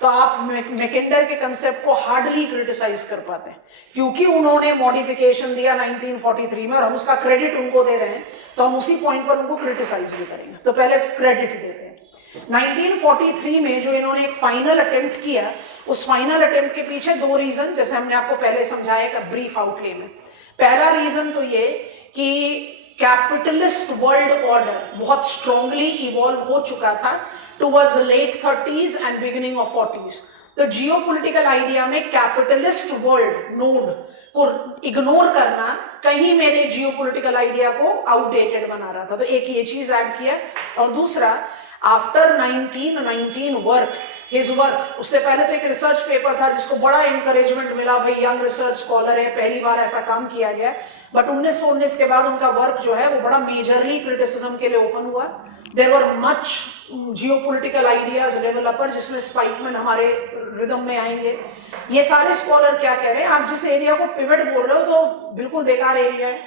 तो आप मैकिंडर के कंसेप्ट को हार्डली क्रिटिसाइज कर पाते हैं, क्योंकि उन्होंने मॉडिफिकेशन दिया 1943 में और हम उसका क्रेडिट उनको दे रहे हैं, तो हम उसी पॉइंट पर उनको क्रिटिसाइज भी करेंगे। तो पहले क्रेडिट देते हैं। 1943 में जो इन्होंने एक फाइनल अटेम्प्ट किया, उस फाइनल अटेम्प्ट के पीछे 2 रीजन, जैसे हमने आपको पहले समझाया था ब्रीफ आउटले में। पहला रीजन तो ये कि कैपिटलिस्ट वर्ल्ड ऑर्डर बहुत स्ट्रांगली इवॉल्व हो चुका था towards late 30s and beginning of 40s। तो जियोपॉलिटिकल आइडिया में कैपिटलिस्ट वर्ल्ड नोड को इग्नोर करना कहीं मेरे जियोपॉलिटिकल आइडिया को आउटडेटेड बना रहा था। तो एक ये चीज ऐड किया, और दूसरा आफ्टर 1919 वर्क, हिज वर्क, उससे पहले तो एक रिसर्च पेपर था जिसको बड़ा इंकरेजमेंट मिला, भाई यंग रिसर्च स्कॉलर है, पहली बार ऐसा काम किया गया। बट 1919 के बाद उनका वर्क जो है वो बड़ा मेजरली क्रिटिसिज्म के लिए ओपन हुआ। There were much geopolitical ideas developer, जिसमें स्पाइकमैन हमारे रिदम में आएंगे। ये सारे स्कॉलर क्या कह रहे हैं, आप जिस एरिया को पिवट बोल रहे हो तो बिल्कुल बेकार एरिया है,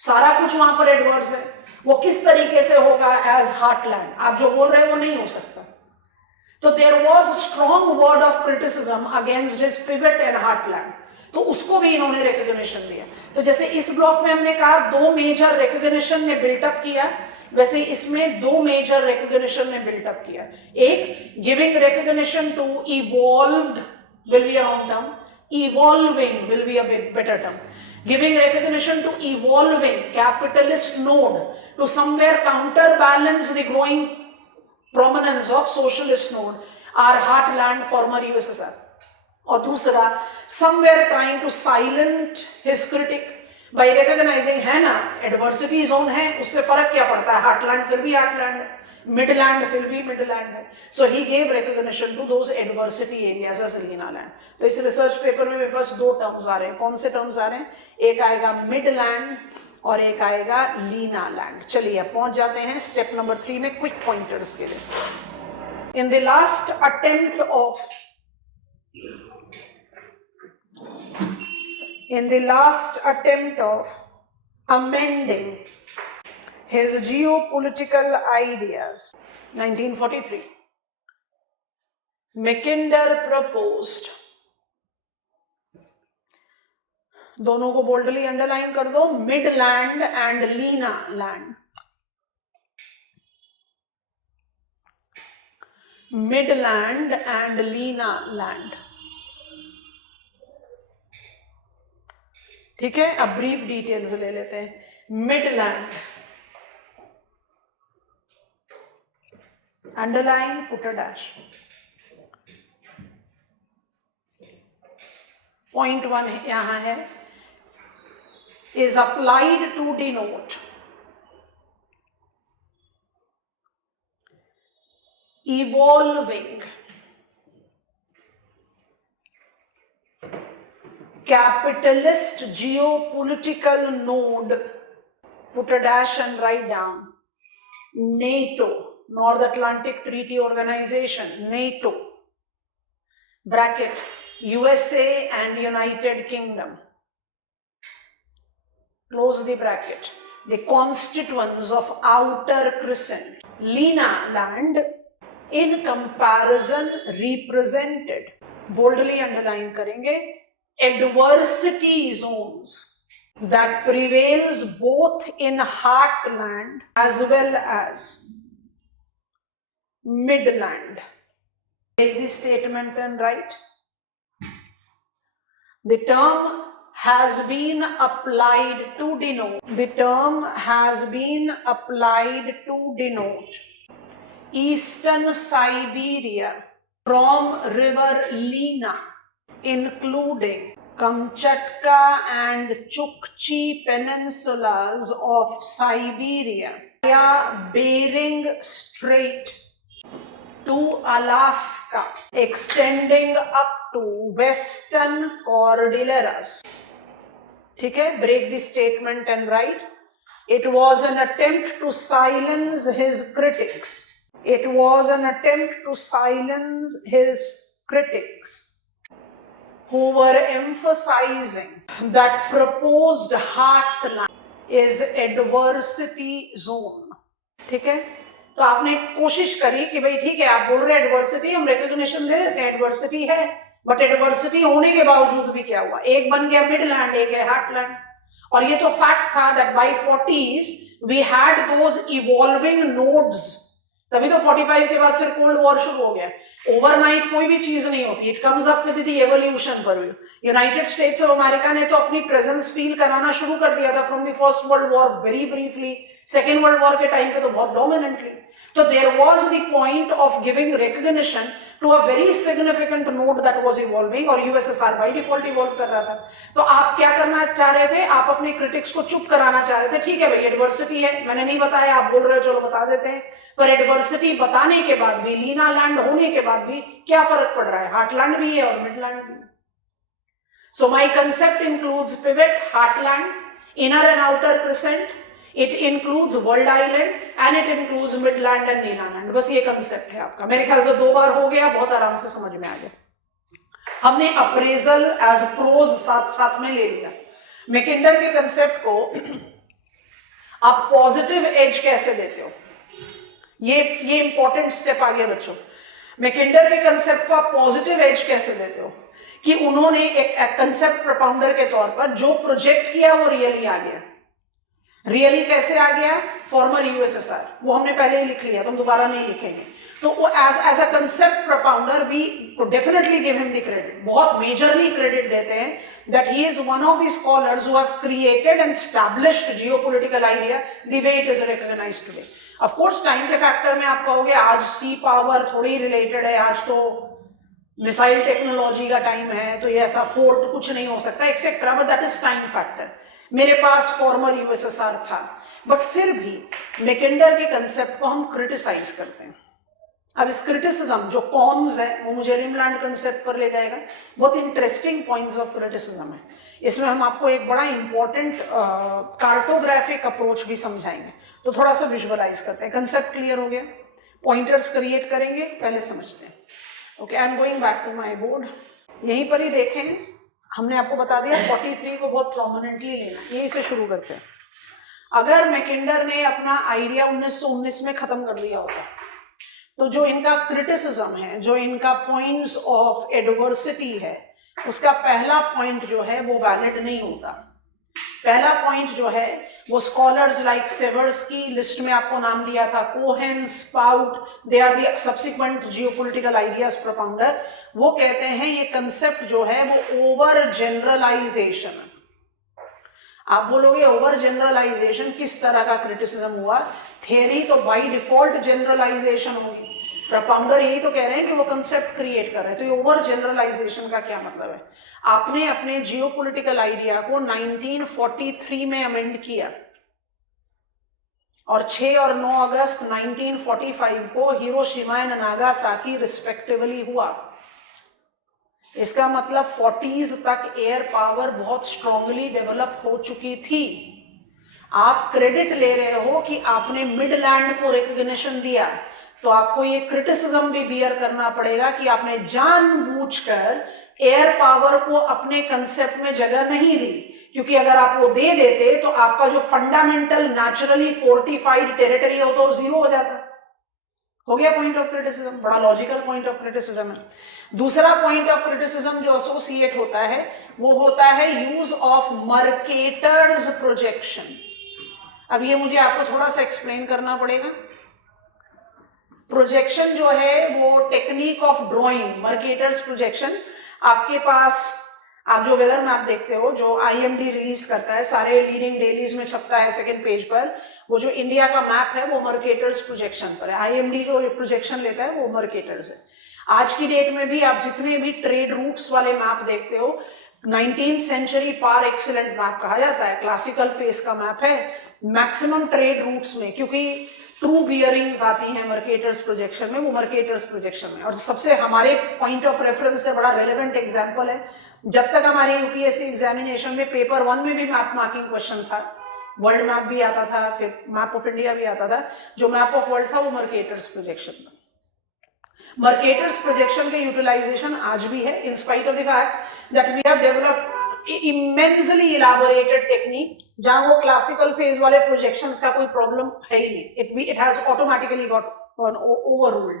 सारा कुछ वहां पर एडवर्ड्स है, वो किस तरीके से होगा एज हार्टलैंड, आप जो बोल रहे हो वो नहीं हो सकता। तो there was strong word of criticism against this pivot and heartland, तो उसको भी इन्होंने रिकॉग्निशन दिया। तो जैसे इस ब्लॉक में हमने कहा 2 मेजर रिकॉग्निशन ने बिल्टअप किया, वैसे इसमें 2 मेजर रिकॉग्निशन ने बिल्टअप किया। एक, giving recognition to evolved will be a wrong term, evolving will be a better term. Giving recognition to evolving capitalist node to somewhere counterbalance the growing prominence of socialist node are heartland former USSR, और दूसरा somewhere trying to silent his critic by recognizing, है ना adversity zone है, उससे फर्क क्या पड़ता है, हार्टलैंड फिर भी हार्टलैंड है, मिडलैंड फिर भी मिडलैंड है. So he gave recognition to those adversity areas as Lena land. तो इस रिसर्च पेपर में मेरे पास दो टर्म्स आ रहे हैं. कौन से टर्म्स आ रहे हैं? एक आएगा मिडलैंड और एक आएगा लीना लैंड. चलिए अब पहुंच जाते हैं स्टेप नंबर 3 में क्विक पॉइंटर्स के लिए. In the last attempt of amending his geopolitical ideas, 1943, Mackinder proposed, दोनों को बोल्डली अंडरलाइन कर दो, midland and Lena land. Midland and Lena land. ठीक है, अब ब्रीफ डिटेल्स ले लेते हैं. Midland, underline, put a dash. Point 1 यहां है, is applied to denote evolving capitalist geopolitical node, put a dash and write down, NATO, North Atlantic Treaty Organization, NATO, bracket, USA and United Kingdom, close the bracket, the constituents of Outer Crescent. Lena land in comparison represented, boldly underline करेंगे, adversity zones that prevails both in heartland as well as midland. Take this statement and write, the term has been applied to denote, the term has been applied to denote eastern Siberia from river Lena, including Kamchatka and Chukchi peninsulas of Siberia, via Bering Strait to Alaska, extending up to western Cordilleras. ठीक है, break the statement and write, it was an attempt to silence his critics. It was an attempt to silence his critics who were emphasizing that proposed heartland is adversity zone. ठीक है, तो आपने कोशिश करी कि भाई ठीक है, आप बोल रहे हैं एडवर्सिटी, हम रिकॉग्निशन दे देते हैं, एडवर्सिटी है, बट एडवर्सिटी होने के बावजूद भी क्या हुआ, एक बन गया मिडलैंड, एक है हार्टलैंड. और ये तो फैक्ट था that by 40s we had those evolving nodes. तभी तो 45 के बाद फिर कोल्ड वॉर शुरू हो गया. ओवरनाइट कोई भी चीज नहीं होती, it comes up with the evolution. पर यूनाइटेड स्टेट्स ऑफ अमेरिका ने तो अपनी प्रेजेंस फील कराना शुरू कर दिया था from the first world war, very briefly. Second world war के टाइम पे तो बहुत डोमिनेंटली. तो there was the point of giving recognition to a very significant node that was evolving, और यूएसएसआर बाय डिफॉल्ट इवॉल्व कर रहा था. तो आप क्या करना चाह रहे थे, आप अपने क्रिटिक्स को चुप कराना चाह रहे थे. ठीक है भाई, एडवर्सिटी है, मैंने नहीं बताया, आप बोल रहे हो, चलो बता देते हैं. पर एडवर्सिटी बताने के बाद भी, लीना लैंड होने के बाद भी क्या फर्क पड़ रहा है, हार्टलैंड भी है और मिडलैंड भी. So my concept includes pivot, heartland, inner and outer crescent, it includes world island and it includes midland and Lena land. बस ये कंसेप्ट है आपका. मेरे ख्याल से 2 बार हो गया, बहुत आराम से समझ में आ गया. हमने अप्रेजल एज प्रोज साथ साथ में ले लिया. मैकिंडर के कंसेप्ट को आप पॉजिटिव एज कैसे देते हो, ये इंपॉर्टेंट स्टेप आ गया बच्चों. मैकिंडर के कंसेप्ट को आप पॉजिटिव एज कैसे देते हो, कि उन्होंने एक कंसेप्ट प्रोपाउंडर के तौर पर जो प्रोजेक्ट किया वो रियली आ गया. रियली कैसे आ गया, फॉर्मर यूएसएसआर, वो हमने पहले ही लिख लिया, तो हम दोबारा नहीं लिखेंगे. तो वो as a concept propounder we definitely give him the credit, बहुत मेजरली क्रेडिट देते हैं, that he is one of the scholars who have created and established geopolitical idea the way it is recognized today. Of course time के factor में आप कहोगे आज सी power थोड़ी related है, आज तो मिसाइल टेक्नोलॉजी का टाइम है तो ये ऐसा फोर्ट कुछ नहीं हो सकता etcetera, but that is time factor. मेरे पास फॉर्मर यूएसएसआर था, बट फिर भी मैकेंडर के कंसेप्ट को हम क्रिटिसाइज करते हैं। अब इस क्रिटिसिज्म जो कॉन्स है वो मुझे रिमलैंड कंसेप्ट पर ले जाएगा। बहुत इंटरेस्टिंग पॉइंट्स ऑफ क्रिटिसिज्म है इसमें। हम आपको एक बड़ा इंपॉर्टेंट कार्टोग्राफिक अप्रोच भी समझाएंगे, तो थोड़ा सा विजुअलाइज करते हैं। कंसेप्ट क्लियर हो गया, पॉइंटर्स क्रिएट करेंगे, पहले समझते हैं। Okay, I am going back to my board. यहीं पर ही देखें, हमने आपको बता दिया 43 को बहुत प्रोमिनेंटली लेना, यहीं से शुरू करते हैं। अगर मैकेंडर ने अपना आइडिया 1919 में खत्म कर दिया होता तो जो इनका क्रिटिसिज्म है, जो इनका पॉइंट्स ऑफ एडवर्सिटी है, उसका पहला पॉइंट जो है वो वैलिड नहीं होता। पहला पॉइंट जो है वो स्कॉलर्स लाइक सेवर्सकी, लिस्ट में आपको नाम दिया था, Cohen, Sprout, they are the subsequent geopolitical ideas propounder. वो कहते हैं ये कंसेप्ट जो है वो ओवर जनरलाइजेशन है। आप बोलोगे ओवर जनरलाइजेशन किस तरह का क्रिटिसिज्म हुआ? थियरी तो बाय डिफॉल्ट जनरलाइजेशन होगी, प्रोपाउंडर यही तो कह रहे हैं कि वो कंसेप्ट क्रिएट कर रहे हैं, तो ये ओवर जनरलाइजेशन का क्या मतलब है? आपने अपने जियोपॉलिटिकल आइडिया को 1943 में अमेंड किया और 6 और 9 अगस्त 1945 को हिरोशिमा एंड नागासाकी रिस्पेक्टिवली हुआ। इसका मतलब 40s तक एयर पावर बहुत स्ट्रांगली डेवलप हो चुकी थी। आप क्रेडिट ले रहे हो कि आपने मिडलैंड को रिकॉग्निशन दिया, तो आपको ये क्रिटिसिज्म भी बियर करना पड़ेगा कि आपने जानबूझकर एयर पावर को अपने कंसेप्ट में जगह नहीं दी, क्योंकि अगर आप वो दे देते तो आपका जो फंडामेंटल नेचुरली फोर्टिफाइड टेरिटरी हो तो जीरो हो जाता। हो गया पॉइंट ऑफ क्रिटिसिज्म, बड़ा लॉजिकल पॉइंट ऑफ क्रिटिसिज्म है। दूसरा पॉइंट ऑफ क्रिटिसिज्म जो एसोसिएट होता है वो होता है यूज ऑफ मर्केटर्स प्रोजेक्शन। अब ये मुझे आपको थोड़ा सा एक्सप्लेन करना पड़ेगा। प्रोजेक्शन जो है वो टेक्निक ऑफ ड्राइंग, मर्केटर्स प्रोजेक्शन। आपके पास आप जो वेदर मैप देखते हो जो आईएमडी रिलीज करता है, सारे लीडिंग डेलीज में छपता है सेकंड पेज पर, वो जो इंडिया का मैप है वो मर्केटर्स प्रोजेक्शन पर है। आईएमडी जो प्रोजेक्शन लेता है वो मर्केटर्स है। आज की डेट में भी आप जितने भी ट्रेड रूट्स वाले मैप देखते हो, 19th सेंचुरी पार एक्सीलेंट मैप कहा जाता है, क्लासिकल फेस का मैप है। मैक्सिमम ट्रेड रूट्स में क्योंकि ट्रू बियरिंग्स आती हैं मर्केटर्स प्रोजेक्शन में, वो मर्केटर्स प्रोजेक्शन में। और सबसे हमारे पॉइंट ऑफ रेफरेंस से बड़ा रेलेवेंट एग्जांपल है, जब तक हमारे यूपीएससी एग्जामिनेशन में पेपर 1 में भी मैप मार्किंग क्वेश्चन था, वर्ल्ड मैप भी आता था, फिर मैप ऑफ इंडिया भी आता था, जो मैप ऑफ वर्ल्ड था वो मर्केटर्स प्रोजेक्शन था। मर्केटर्स प्रोजेक्शन के यूटिलाइजेशन आज भी है, in spite of the fact that we have developed immensely elaborated technique, जहां वो क्लासिकल फेज वाले प्रोजेक्शंस का कोई प्रॉब्लम है ही नहीं, it has automatically got overruled.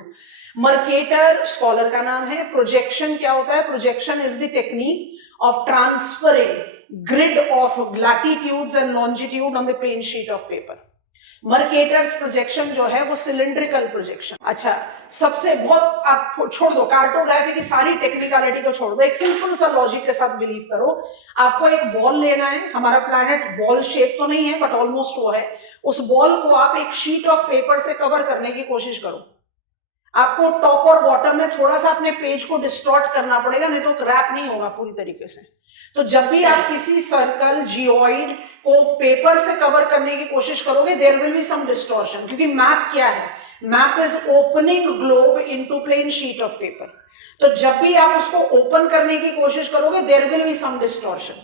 Mercator scholar का नाम है। प्रोजेक्शन क्या होता है? Projection is the technique of transferring grid of latitudes and longitude on the plane sheet of paper. Mercator's projection जो है वो सिलिंड्रिकल प्रोजेक्शन। अच्छा, सबसे बहुत आप छोड़ दो कार्टोग्राफी की सारी टेक्निकलिटी को छोड़ दो, एक सिंपल सा लॉजिक के साथ बिलीव करो। आपको एक बॉल लेना है, हमारा प्लैनेट बॉल शेप तो नहीं है बट ऑलमोस्ट वो है। उस बॉल को आप एक शीट ऑफ पेपर से कवर करने की कोशिश करो। आपको टॉप और बॉटम में थोड़ा सा अपने पेज को डिस्टॉर्ट करना पड़ेगा, नहीं तो रैप नहीं होगा पूरी तरीके से। तो जब भी आप किसी सर्कल, जियोइड को पेपर से कवर करने की कोशिश करोगे, there will be some distortion, क्योंकि मैप क्या है? Map is opening globe into plane sheet of paper. तो जब भी आप उसको ओपन करने की कोशिश करोगे, there will be some distortion.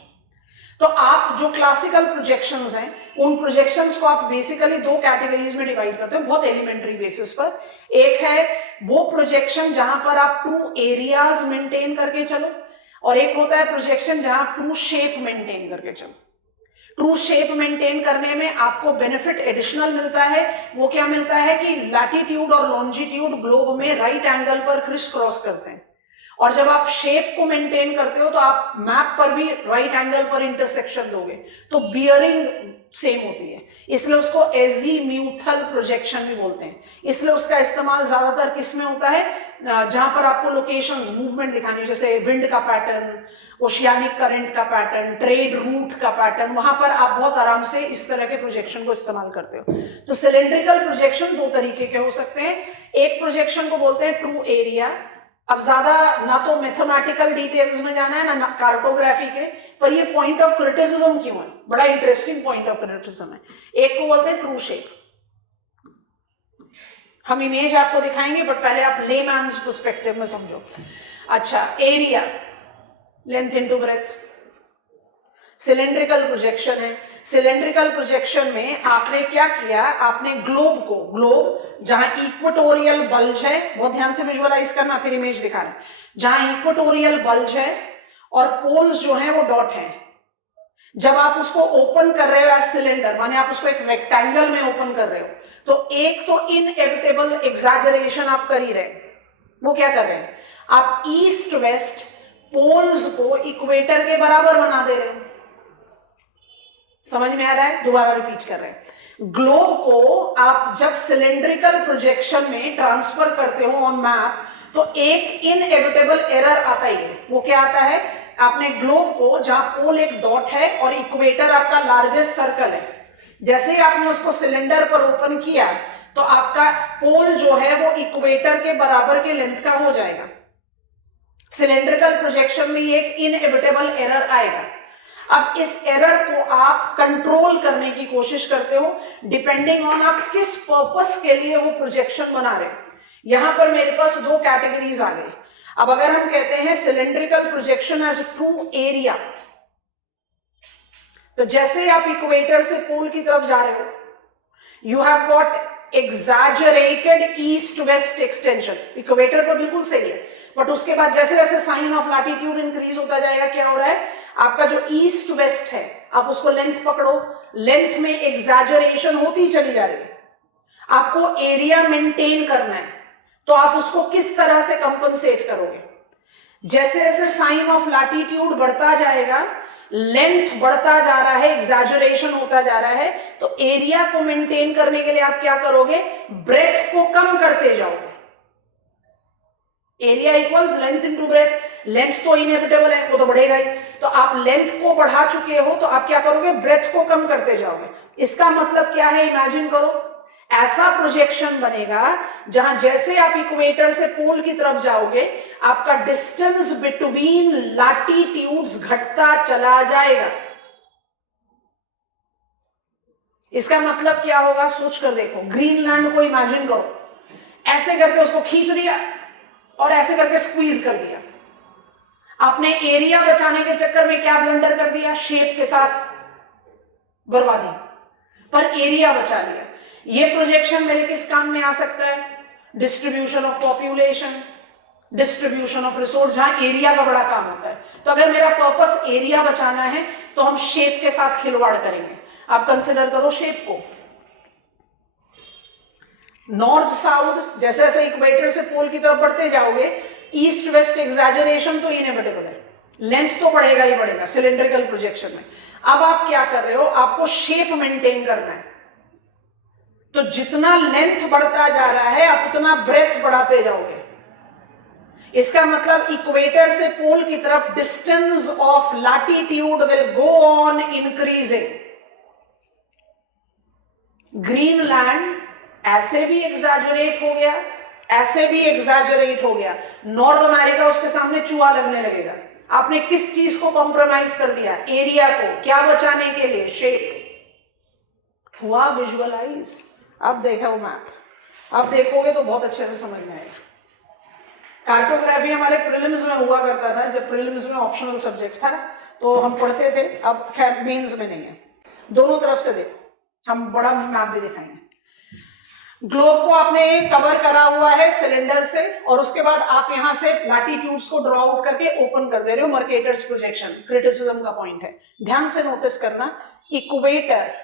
तो आप जो क्लासिकल प्रोजेक्शंस हैं, उन प्रोजेक्शंस को आप बेसिकली दो कैटेगरीज में डिवाइड करते हो बहुत एलिमेंट्री बेसिस पर। एक है वो प्रोजेक्शन जहां पर आप ट्रू एरियाज मेंटेन करके चलो, और एक होता है प्रोजेक्शन जहां ट्रू शेप मेंटेन करके चलो। ट्रू शेप मेंटेन करने में आपको बेनिफिट एडिशनल मिलता है। वो क्या मिलता है कि लैटिट्यूड और लॉन्जिट्यूड ग्लोब में राइट एंगल पर क्रिस क्रॉस करते हैं, और जब आप शेप को मेंटेन करते हो तो आप मैप पर भी राइट एंगल पर इंटरसेक्शन दोगे, तो बियरिंग सेम होती है, इसलिए उसको एजीम्यूथल प्रोजेक्शन भी बोलते हैं। इसलिए उसका इस्तेमाल ज्यादातर किस में होता है, जहां पर आपको लोकेशंस मूवमेंट दिखानी है, जैसे विंड का पैटर्न, ओशियानिक करंट का पैटर्न, ट्रेड रूट का पैटर्न, वहां पर आप बहुत आराम से इस तरह के प्रोजेक्शन को इस्तेमाल करते हो। तो सिलेंड्रिकल प्रोजेक्शन दो तरीके के हो सकते हैं। एक प्रोजेक्शन को बोलते हैं ट्रू एरिया। अब ज्यादा ना तो मैथमेटिकल डिटेल्स में जाना है ना कार्टोग्राफी के, पर ये पॉइंट ऑफ क्रिटिसिज्म क्यों है, बड़ा इंटरेस्टिंग पॉइंट ऑफ क्रिटिसिज्म है। एक को बोलते हैं ट्रू शेप। हम इमेज आपको दिखाएंगे, बट पहले आप लेमैन्स पर्सपेक्टिव में समझो। अच्छा, area, length into breadth, cylindrical projection है। सिलेंड्रिकल प्रोजेक्शन में आपने क्या किया, आपने ग्लोब को, ग्लोब जहां इक्वेटोरियल बल्ज है, बहुत ध्यान से विजुअलाइज करना, फिर इमेज दिखा रहे हैं, जहां इक्वेटोरियल बल्ज है और पोल्स जो हैं वो डॉट हैं। जब आप उसको ओपन कर रहे हो एज सिलेंडर, माने आप उसको एक रेक्टेंगल में ओपन कर रहे हो, तो एक तो इनएविटेबल एग्जैजरेशन आप कर ही रहे। वो क्या कर रहे हैं, आप ईस्ट वेस्ट पोल्स को इक्वेटर के बराबर बना दे रहे हो। समझ में आ रहा है, दोबारा रिपीट कर रहे हैं। ग्लोब को आप जब सिलेंड्रिकल प्रोजेक्शन में ट्रांसफर करते हो ऑन मैप, तो एक इनएविटेबल एरर आता ही है। वो क्या आता है, आपने ग्लोब को, जहां पोल एक डॉट है और इक्वेटर आपका लार्जेस्ट सर्कल है, जैसे ही आपने उसको सिलेंडर पर ओपन किया तो आपका पोल जो है वो इक्वेटर के बराबर के लेंथ का हो जाएगा। सिलेंड्रिकल प्रोजेक्शन में ये एक इनएविटेबल एरर आएगा। अब इस एरर को आप कंट्रोल करने की कोशिश करते हो, डिपेंडिंग ऑन आप किस पर्पस के लिए वो प्रोजेक्शन बना रहे हो। यहां पर मेरे पास दो कैटेगरीज आ गई। अब अगर हम कहते हैं cylindrical projection as true area, तो जैसे आप इक्वेटर से पोल की तरफ जा रहे हो, you have got exaggerated east west extension. Equator पर बिल्कुल सही है, बट उसके बाद जैसे जैसे साइन ऑफ लैटिट्यूड इंक्रीज होता जाएगा, क्या हो रहा है, आपका जो ईस्ट वेस्ट है, आप उसको लेंथ पकड़ो, लेंथ में एग्जैजरेशन होती चली जा रही है। आपको एरिया मेंटेन करना है, तो आप उसको किस तरह से कंपनसेट करोगे। जैसे जैसे साइन ऑफ लैटिट्यूड बढ़ता जाएगा, लेंथ बढ़ता जा रहा है, एग्जैजरेशन होता जा रहा है, तो एरिया को मेंटेन करने के लिए आप क्या करोगे, ब्रेथ को कम करते जाओगे। Area equals length into breadth. Length तो इनएविटेबल है, वो तो बढ़ेगा ही, तो आप लेंथ को बढ़ा चुके हो, तो आप क्या करोगे, ब्रेथ को कम करते जाओगे। इसका मतलब क्या है, इमेजिन करो, ऐसा प्रोजेक्शन बनेगा जहां जैसे आप इक्वेटर से पोल की तरफ जाओगे, आपका डिस्टेंस बिटवीन लैटिट्यूड्स घटता चला जाएगा। इसका मतलब क्या होगा, सोच कर देखो। ग्रीनलैंड को इमेजिन करो, ऐसे करके उसको खींच दिया और ऐसे करके स्क्वीज कर दिया। आपने एरिया बचाने के चक्कर में क्या ब्लंडर कर दिया, शेप के साथ बर्बादी, पर एरिया बचा लिया। ये प्रोजेक्शन मेरे किस काम में आ सकता है, distribution of population, distribution of resource, जहां एरिया का बड़ा काम होता है। तो अगर मेरा पर्पस एरिया बचाना है, तो हम शेप के साथ खिलवाड़ करेंगे। आप कंसिडर करो शेप को, नॉर्थ साउथ, जैसे जैसे इक्वेटर से पोल की तरफ बढ़ते जाओगे, ईस्ट वेस्ट एग्जैजरेशन तो इनएविटेबल है, लेंथ तो बढ़ेगा ही बढ़ेगा सिलेंड्रिकल प्रोजेक्शन में। अब आप क्या कर रहे हो, आपको शेप मेंटेन करना है, तो जितना लेंथ बढ़ता जा रहा है आप उतना ब्रेथ बढ़ाते जाओगे। इसका मतलब इक्वेटर से पोल की तरफ distance of latitude will go on increasing. Greenland ऐसे भी एग्जैजरेट हो गया, ऐसे भी एग्जैजरेट हो गया, नॉर्थ अमेरिका उसके सामने चूहा लगने लगेगा। आपने किस चीज को कॉम्प्रोमाइज कर दिया, एरिया को, क्या बचाने के लिए, शेप। हुआ विजुअलाइज। अब देखा वो मैप, अब देखोगे तो बहुत अच्छे से समझ में आएगा। कार्टोग्राफी हमारे प्रीलिम्स में हुआ करता था, जब प्रीलिम्स में ऑप्शनल सब्जेक्ट था तो हम पढ़ते थे, अब खैर मेंस में नहीं है। दोनों तरफ से देखो, हम बड़ा मैप भी दिखाएंगे। ग्लोब को आपने कवर करा हुआ है सिलेंडर से, और उसके बाद आप यहां से लैटिट्यूड्स को ड्रॉ आउट करके ओपन कर दे रहे हो। मर्केटर्स प्रोजेक्शन क्रिटिसिज्म का पॉइंट है, ध्यान से नोटिस करना। इक्वेटर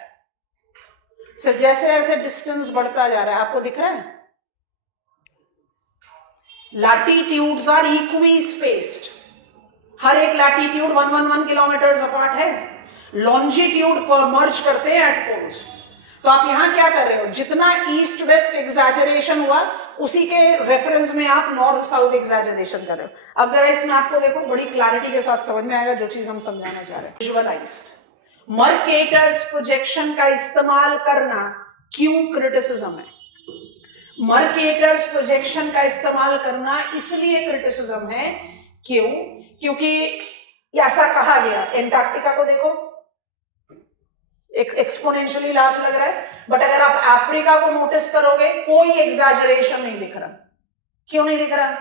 से जैसे जैसे डिस्टेंस बढ़ता जा रहा है, आपको दिख रहा है, लैटिट्यूड्स आर इक्वी स्पेस्ड, हर एक लैटिट्यूड 111 किलोमीटर अपार्ट है, लॉन्जिट्यूड पर मर्ज करते हैं एट पोल्स। तो आप यहां क्या कर रहे हो, जितना ईस्ट वेस्ट एग्जैजरेशन हुआ उसी के रेफरेंस में आप नॉर्थ साउथ एग्जैजरेशन कर रहे हो। अब जरा इस मैप को देखो, बड़ी क्लैरिटी के साथ समझ में आएगा जो चीज हम समझाना चाह रहे हैं। विजुअलाइज्ड मर्केटर्स प्रोजेक्शन का इस्तेमाल करना क्यों क्रिटिसिज्म है? मर्केटर्स प्रोजेक्शन का इस्तेमाल करना इसलिए क्रिटिसिज्म है, क्यों? क्योंकि ऐसा कहा गया, एंटार्क्टिका को देखो एक्सपोनेंशियली लार्ज लग रहा है, बट अगर आप अफ्रीका को नोटिस करोगे कोई एग्जैजरेशन नहीं दिख रहा। क्यों नहीं दिख रहा?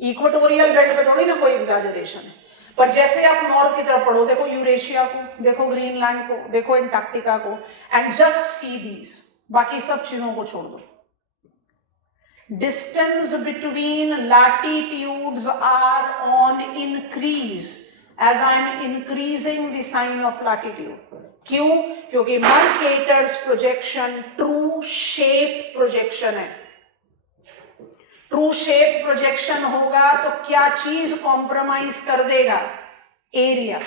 इक्वेटोरियल बेल्ट पे थोड़ी ना कोई एग्जैजरेशन है, पर जैसे आप नॉर्थ की तरफ पढ़ो, देखो यूरेशिया को, देखो ग्रीनलैंड को, देखो एंटार्क्टिका को, एंड जस्ट सी दीज, बाकी सब चीजों को छोड़ दो। Distance between latitudes are on increase as I am increasing the sign of latitude. क्यों? क्योंकि मर्केटर्स प्रोजेक्शन ट्रू शेप प्रोजेक्शन है। ट्रू शेप प्रोजेक्शन होगा तो क्या चीज कॉम्प्रोमाइज कर देगा? एरिया।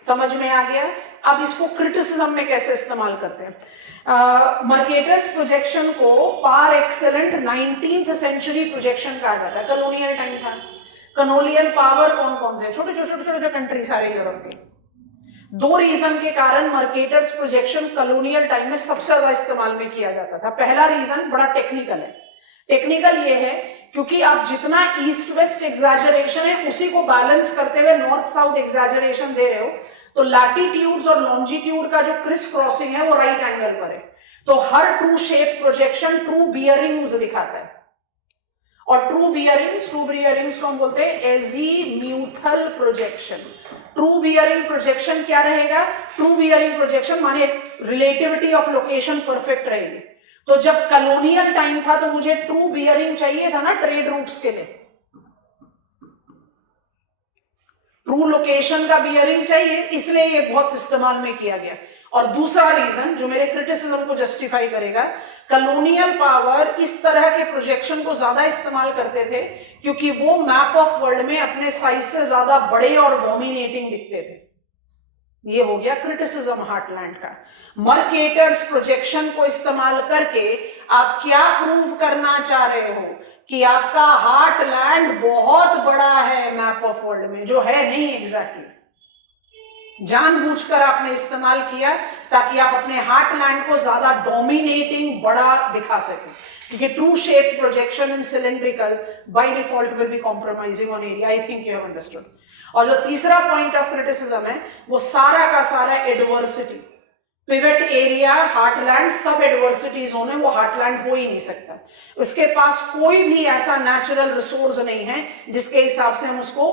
समझ में आ गया? अब इसको क्रिटिसिज्म में कैसे इस्तेमाल करते हैं? मर्केटर्स प्रोजेक्शन को पार एक्सेलेंट 19th सेंचुरी प्रोजेक्शन कहा जाता है। कॉलोनियल टाइम था। कॉलोनियल पावर कौन कौन से? छोटे छोटे कंट्री सारे यूरोप के। दो रीजन के कारण मर्केटर्स प्रोजेक्शन कॉलोनियल टाइम में सबसे ज्यादा इस्तेमाल में किया जाता था। पहला रीजन बड़ा टेक्निकल है। टेक्निकल ये है क्योंकि आप जितना ईस्ट वेस्ट एग्जैजरेशन है उसी को बैलेंस करते हुए नॉर्थ साउथ एग्जैजरेशन दे रहे हो, तो लैटिट्यूड्स और लॉन्जिट्यूड का जो क्रिस क्रॉसिंग है वो राइट एंगल पर है। तो हर true shape projection true bearings दिखाता है। और ट्रू बियरिंग्स को हम बोलते हैं azimuthal projection. True bearing projection क्या रहेगा? ट्रू बियरिंग प्रोजेक्शन माने रिलेटिविटी ऑफ लोकेशन परफेक्ट रहेगी। तो जब कॉलोनियल टाइम था तो मुझे ट्रू बियरिंग चाहिए था ना ट्रेड रूट्स के लिए, ट्रू लोकेशन का बियरिंग चाहिए, इसलिए ये बहुत इस्तेमाल में किया गया। और दूसरा रीजन जो मेरे क्रिटिसिज्म को जस्टिफाई करेगा, कॉलोनियल पावर इस तरह के प्रोजेक्शन को ज्यादा इस्तेमाल करते थे क्योंकि वो मैप ऑफ वर्ल्ड में अपने साइज से ज्यादा बड़े और डोमिनेटिंग दिखते थे। ये हो गया क्रिटिसिज्म हार्टलैंड का। मर्केटर्स प्रोजेक्शन को इस्तेमाल करके आप क्या प्रूव करना चाह रहे हो? कि आपका हार्टलैंड बहुत बड़ा है मैप ऑफ वर्ल्ड में, जो है नहीं एग्जैक्टली। जानबूझकर आपने इस्तेमाल किया ताकि आप अपने हार्टलैंड को ज्यादा डोमिनेटिंग बड़ा दिखा सकें, क्योंकि true shape projection in cylindrical by default will be compromising on area. I think you have understood. और जो तीसरा पॉइंट ऑफ क्रिटिसिज्म है वो सारा का सारा एडवर्सिटी। पिवट एरिया, हार्टलैंड, सब एडवर्सिटी जोन है, वो हार्टलैंड हो ही नहीं सकता। उसके पास कोई भी ऐसा नेचुरल रिसोर्स नहीं है जिसके हिसाब से हम उसको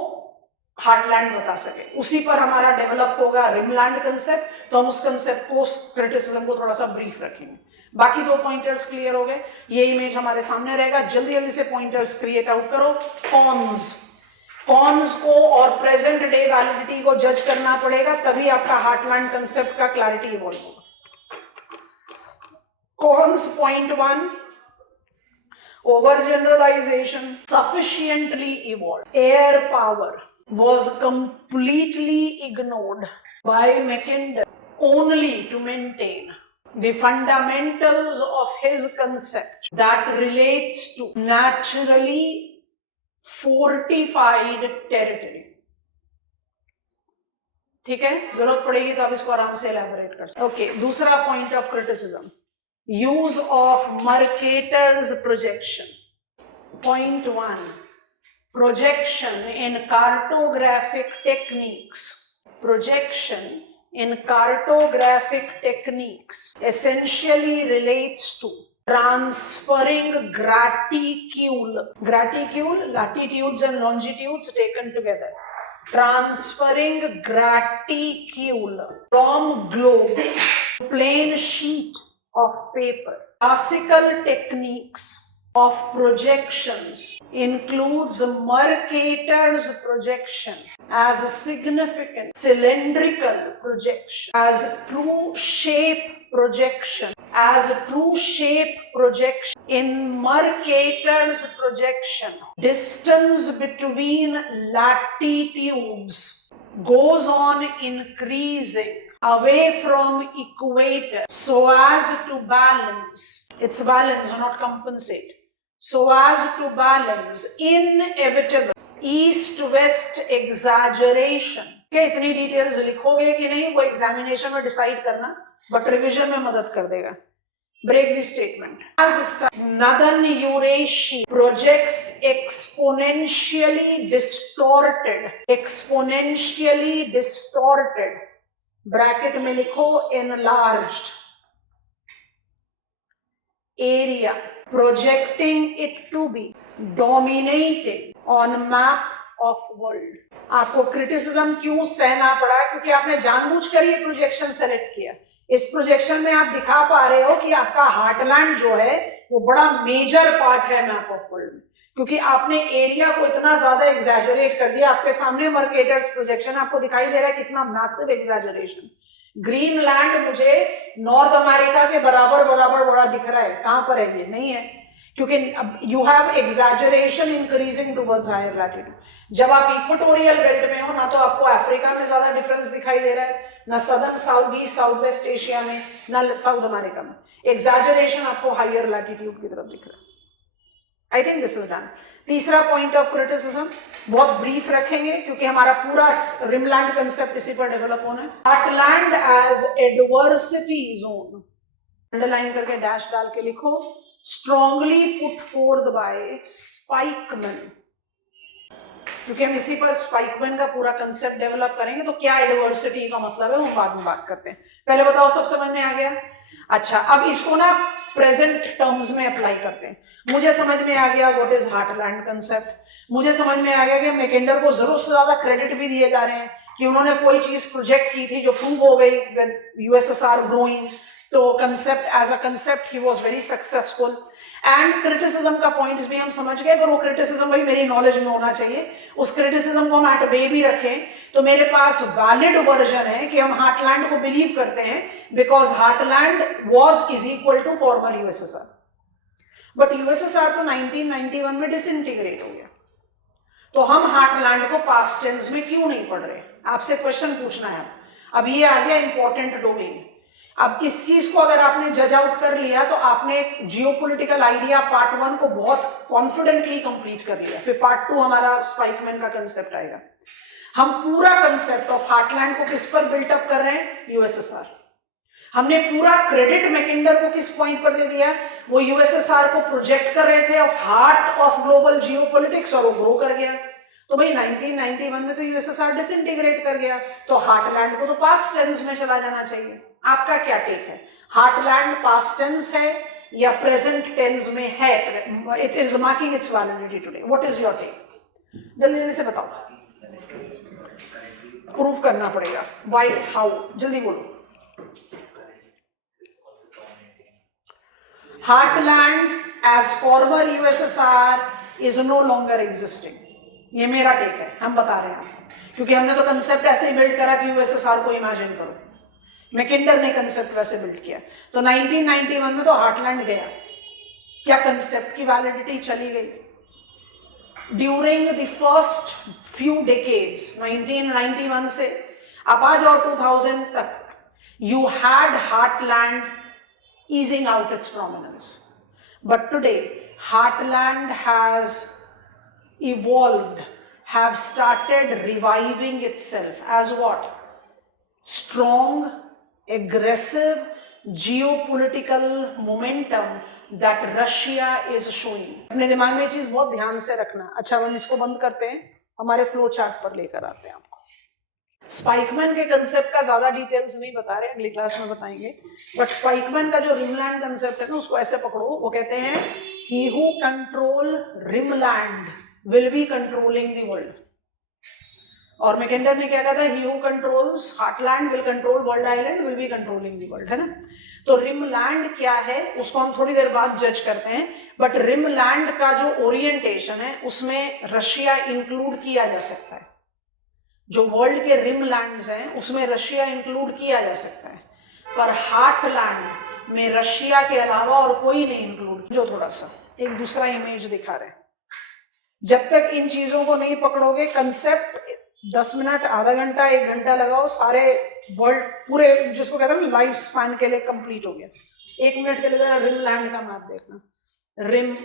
हार्टलैंड बता सके। उसी पर हमारा डेवलप होगा रिमलैंड कंसेप्ट, तो हम उस कंसेप्ट को, क्रिटिसिज्म को थोड़ा सा ब्रीफ रखेंगे। बाकी दो पॉइंटर्स क्लियर हो गए। ये इमेज हमारे सामने रहेगा, जल्दी जल्दी से पॉइंटर्स क्रिएट आउट करो। कॉन्स को और प्रेजेंट डे वैलिडिटी को जज करना पड़ेगा, तभी आपका हार्टलैंड कंसेप्ट का क्लैरिटी इवॉल्व होगा। Cons point 1, overgeneralization sufficiently evolved. Air power was completely ignored by Mackinder only to maintain the fundamentals of his concept that relates to naturally fortified territory. ठीक है, जरूरत पड़ेगी तो आप इसको आराम से एलैबोरेट कर सकते। ओके, दूसरा point of criticism, use of Mercator's projection. Point 1, projection in cartographic techniques. Projection in cartographic techniques essentially relates to transferring graticule, latitudes and longitudes taken together. Transferring graticule from globe to plain sheet of paper. Classical techniques of projections includes Mercator's projection as a significant cylindrical projection, as true shape projection, as a true shape projection in Mercator's projection, distance between latitudes goes on increasing away from equator so as to balance, it's balance or not compensate, so as to balance inevitable east-west exaggeration. क्या इतनी details लिखोगे कि नहीं वो examination में decide करना, but revision में मदद कर देगा. Break the statement. As Northern Eurasia projects exponentially distorted, bracket में लिखो enlarged area, projecting it to be dominating on map of world. आपको क्रिटिसिज्म क्यों सहना पड़ा? क्योंकि आपने जानबूझकर ये प्रोजेक्शन सेलेक्ट किया. इस प्रोजेक्शन में आप दिखा पा रहे हो कि आपका हार्टलैंड जो है वो बड़ा मेजर पार्ट है मैप ऑफ वर्ल्ड में, क्योंकि आपने एरिया को इतना ज्यादा एग्जैजरेट कर दिया. आपके सामने मर्केटर्स प्रोजेक्शन आपको दिखाई दे रहा है कितना मैसिव एग्जैजरेशन. ग्रीनलैंड मुझे नॉर्थ अमेरिका के बराबर बड़ा दिख रहा है. कहां पर है? ये नहीं है, क्योंकि you have exaggeration increasing towards higher latitude. जब आप इक्वेटोरियल बेल्ट में हो ना तो आपको अफ्रीका में ज्यादा डिफरेंस दिखाई दे रहा है, ना southern south east south west Asia में, ना साउथ अमेरिका में. एग्जैजरेशन आपको हायर लैटिट्यूड की तरफ दिख रहा है. I think this is done. तीसरा पॉइंट ऑफ क्रिटिसिज्म बहुत ब्रीफ रखेंगे क्योंकि हमारा पूरा रिमलैंड कंसेप्ट इसी पर डेवलप होना है. Heartland as adversity zone, underline करके डैश डाल के लिखो. Strongly put forth by Spykman, क्योंकि हम इसी पर स्पाइकमैन का पूरा कंसेप्ट डेवलप करेंगे. तो क्या एडवर्सिटी का मतलब है वो बाद में बात करते हैं. पहले बताओ सब समझ में आ गया? अच्छा, अब इसको ना प्रेजेंट टर्म्स में अप्लाई करते हैं. मुझे समझ में आ गया व्हाट इज हार्टलैंड कंसेप्ट. मुझे समझ में आ गया कि मैकेंडर को जरूरत से ज्यादा क्रेडिट भी दिए जा रहे हैं कि उन्होंने कोई चीज प्रोजेक्ट की थी जो प्रूव हो गई यूएसएसआर ग्रोइंग. तो कंसेप्ट एज अ कंसेप्ट ही was very successful. And criticism का पॉइंट्स भी हम समझ गए, पर वो क्रिटिसिज्म भाई मेरी नॉलेज में होना चाहिए. उस क्रिटिसिज्म को हम एट बे भी रखें तो मेरे पास वैलिड वर्जन है कि हम हार्टलैंड को बिलीव करते हैं because heartland was is equal to former USSR. But USSR तो 1991 में डिसइंटीग्रेट हो गया. तो हम हार्टलैंड को पास्ट टेंस में क्यों नहीं पढ़ रहे? आपसे क्वेश्चन पूछना है. अब ये आ गया इंपॉर्टेंट डोमेन. अब इस चीज को अगर आपने जज आउट कर लिया तो आपने जियोपॉलिटिकल आइडिया पार्ट 1 को बहुत कॉन्फिडेंटली कंप्लीट कर लिया. फिर पार्ट 2 हमारा स्पाइकमैन का कंसेप्ट आएगा. हम पूरा कंसेप्ट ऑफ हार्टलैंड को किस पर बिल्टअप कर रहे हैं? यूएसएसआर. हमने पूरा क्रेडिट मैकेंडर को किस पॉइंट पर दे दिया? वो यूएसएसआर को प्रोजेक्ट कर रहे थे of heart of global geopolitics और वो ग्रो कर गया. तो भाई 1991 में तो यूएसएसआर डिसइंटीग्रेट कर गया, तो हार्टलैंड को तो पास्ट टेंस में चला जाना चाहिए. आपका क्या टेक है? हार्टलैंड पास्ट टेंस है या प्रेजेंट टेंस में है? It is marking its validity today. What is your take? जल्दी जल्दी से बताओ. प्रूफ करना पड़ेगा. व्हाई? हाउ? जल्दी बोलो. Heartland as former USSR is no longer existing. ये मेरा टेक है, हम बता रहे हैं, क्योंकि हमने तो कंसेप्ट ऐसे ही बिल्ड करा कि यूएसएसआर को इमेजिन करो. मैकेंडर ने कंसेप्ट वैसे बिल्ड किया. तो 1991 में तो हार्टलैंड गया. क्या कंसेप्ट की वैलिडिटी चली गई? During the first few decades 1991 से अब आ जाओ 2000 तक, you had heartland easing out its prominence. But today, Heartland has evolved, have started reviving itself as what? Strong, aggressive, geopolitical momentum that Russia is showing. अपने दिमाग में ये चीज बहुत ध्यान से रखना. अच्छा, हम इसको बंद करते हैं, हमारे फ्लो चार्ट पर लेकर आते हैं आपको. स्पाइकमैन के कंसेप्ट का ज्यादा डिटेल्स नहीं बता रहे, अगली क्लास में बताएंगे. बट स्पाइकमैन का जो रिमलैंड कंसेप्ट है ना, उसको ऐसे पकड़ो. वो कहते हैं ही who control rimland will be controlling the world. और मैकेंडर ने क्या कहा था? He who controls heartland will control world island will be controlling the world, है ना. तो रिमलैंड क्या है उसको हम थोड़ी देर बाद जज करते हैं. बट रिमलैंड का जो ओरिएंटेशन है उसमें रशिया इंक्लूड किया जा सकता है. जो वर्ल्ड के रिम लैंड्स हैं उसमें रशिया इंक्लूड किया जा सकता है. पर हार्टलैंड में रशिया के अलावा और कोई नहीं इंक्लूड। जो थोड़ा सा एक दूसरा इमेज दिखा रहे हैं, जब तक इन चीजों को नहीं पकड़ोगे, कंसेप्ट 10 मिनट, आधा घंटा, 1 घंटा लगाओ, सारे वर्ल्ड पूरे जिसको कहते हैं लाइफ स्पैन के लिए कंप्लीट हो गया। 1 मिनट के लिए जरा रिम लैंड का मैप देखना। रिम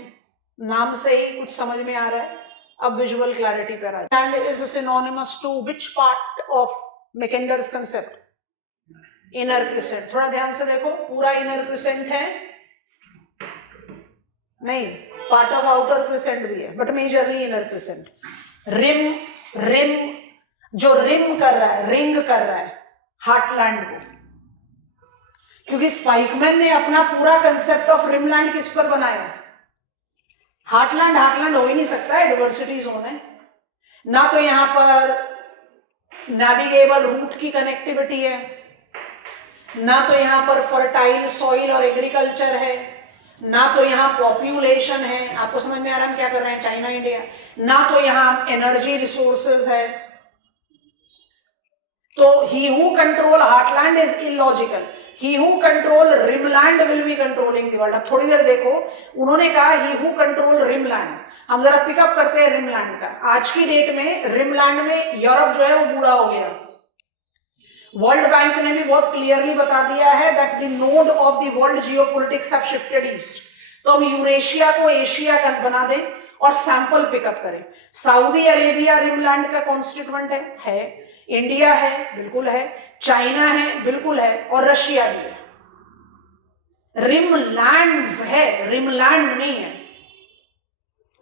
नाम से ही कुछ समझ में आ रहा है, अब विजुअल क्लैरिटी पर आ रहा है। Land is synonymous to which part of Mackinder's concept? Inner crescent. थोड़ा ध्यान से देखो, पूरा इनर क्रिसेंट है नहीं, पार्ट ऑफ आउटर क्रिसेंट भी है, but majorly inner crescent. Rim जो रिम कर रहा है, रिंग कर रहा है हार्टलैंड को, क्योंकि स्पाइकमैन ने अपना पूरा कंसेप्ट ऑफ रिमलैंड किस पर बनाया? हार्टलैंड हो ही नहीं सकता है, डाइवर्सिटी जोन है ना, तो यहां पर नेविगेबल रूट की कनेक्टिविटी है, ना तो यहां पर फर्टाइल सॉइल और एग्रीकल्चर है, ना तो यहां पॉपुलेशन है। आपको समझ में आ रहा है हम क्या कर रहे हैं? China India. ना तो यहां एनर्जी रिसोर्सेज है। तो ही who control heartland is illogical, he who control rimland will be controlling the world. अब थोड़ी देर देखो, उन्होंने कहा ही हु कंट्रोल रिमलैंड। हम जरा पिकअप करते हैं रिमलैंड का। आज की डेट में रिमलैंड में यूरोप जो है वो बूढ़ा हो गया। वर्ल्ड बैंक ने भी बहुत क्लियरली बता दिया है that the node of the world geopolitics have shifted east. तो हम यूरेशिया को एशिया का बना दें और सैंपल पिकअप करें। सऊदी अरेबिया रिमलैंड का कॉन्स्टिट्यूएंट है, इंडिया है, बिल्कुल है, चाइना है, बिल्कुल है, और रशिया भी है। रिमलैंड्स है, रिमलैंड नहीं है।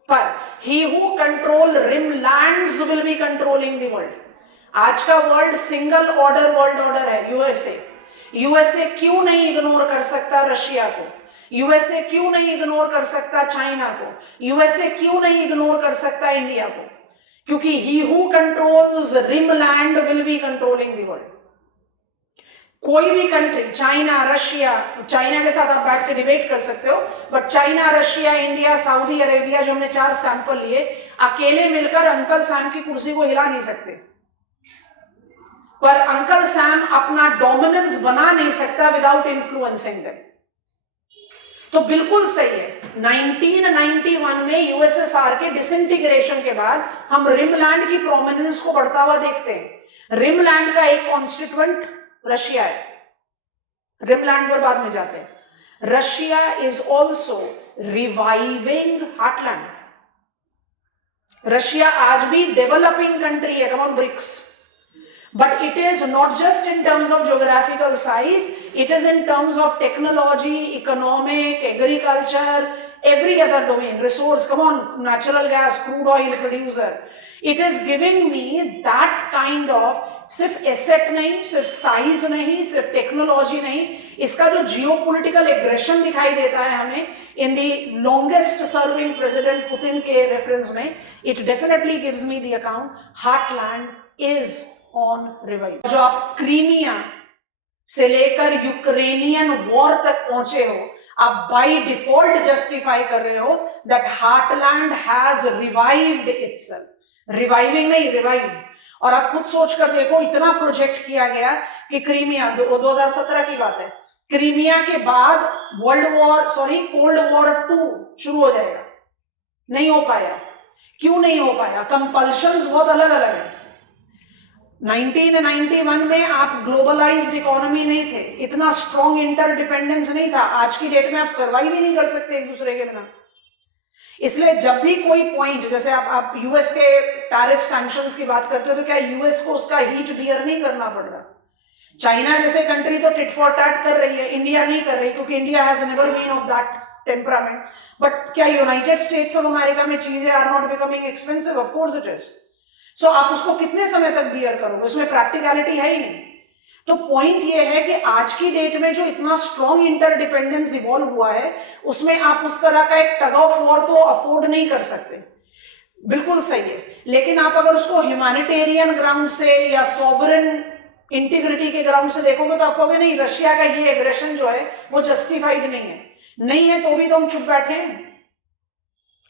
पर he who control rimlands will be controlling the world. आज का world single order world order है। यूएसए क्यों नहीं इग्नोर कर सकता रशिया को? यूएसए क्यों नहीं इग्नोर कर सकता चाइना को? यूएसए क्यों नहीं इग्नोर कर सकता इंडिया को? क्योंकि he who controls rimland will be controlling the world. कोई भी कंट्री, चाइना, रशिया, चाइना के साथ आप बैठ के डिबेट कर सकते हो, but China, Russia, India, Saudi Arabia, जो हमने 4 सैंपल लिए, अकेले मिलकर अंकल सैम की कुर्सी को हिला नहीं सकते। पर अंकल सैम अपना डोमिनेंस बना नहीं सकता विदाउट इन्फ्लुएंसिंग देम। तो बिल्कुल सही है, 1991 में यूएसएसआर के डिसइंटीग्रेशन के बाद हम रिमलैंड की प्रोमिनेंस को बढ़ता हुआ देखते हैं। रिमलैंड का एक कॉन्स्टिट्यूएंट रशिया है, रिमलैंड पर बाद में जाते हैं। Russia is also reviving heartland. Russia आज भी डेवलपिंग कंट्री है, among BRICS, but it is not just in terms of geographical size, it is in terms of technology, economic, agriculture, every other domain, resource, come on, natural gas, crude oil producer. It is giving me that kind of, सिर्फ asset नहीं, सिर्फ size नहीं, सिर्फ technology नहीं, इसका जो geopolitical aggression दिखाई देता है हमें in the longest serving president Putin के रेफरेंस में, it definitely gives me the account heartland is on revive. जो आप क्रीमिया से लेकर यूक्रेनियन वॉर तक पहुंचे हो, आप बाय डिफॉल्ट जस्टिफाई कर रहे हो that heartland has revived itself. Reviving नहीं, रिवाइव्ड। और आप खुद सोच कर देखो, इतना प्रोजेक्ट किया गया कि क्रीमिया 2017 की बात है, क्रीमिया के बाद कोल्ड वॉर 2 शुरू हो जाएगा। नहीं हो पाया। क्यों नहीं हो पाया? कंपल्शंस बहुत अलग अलग है। 1991 में आप ग्लोबलाइज्ड इकोनॉमी नहीं थे, इतना स्ट्रॉन्ग इंटरडिपेंडेंस नहीं था। आज की डेट में आप सर्वाइव ही नहीं कर सकते एक दूसरे के बिना। इसलिए जब भी कोई पॉइंट, जैसे आप यूएस के टैरिफ सैंक्शंस की बात करते हो, तो क्या यूएस को उसका हीट बियर नहीं करना पड़ रहा? चाइना जैसे कंट्री तो टिट फॉर टैट कर रही है, इंडिया नहीं कर रही, क्योंकि India has never been of that temperament. But क्या यूनाइटेड स्टेट्स ऑफ अमेरिका में चीजें are not becoming expensive? Of course it is. So आप उसको कितने समय तक बियर करोगे? उसमें प्रैक्टिकलिटी है ही नहीं। तो पॉइंट ये है कि आज की डेट में जो इतना स्ट्रॉन्ग इंटरडिपेंडेंस इवॉल्व हुआ है, उसमें आप उस तरह का एक टग ऑफ वॉर तो अफोर्ड नहीं कर सकते। बिल्कुल सही है, लेकिन आप अगर उसको ह्यूमैनिटेरियन ग्राउंड से या सॉवरेन इंटीग्रिटी के ग्राउंड से देखोगे तो आप कहोगे नहीं, रशिया का ये एग्रेशन जो है वो जस्टिफाइड नहीं है, तो भी तो हम चुप बैठे हैं।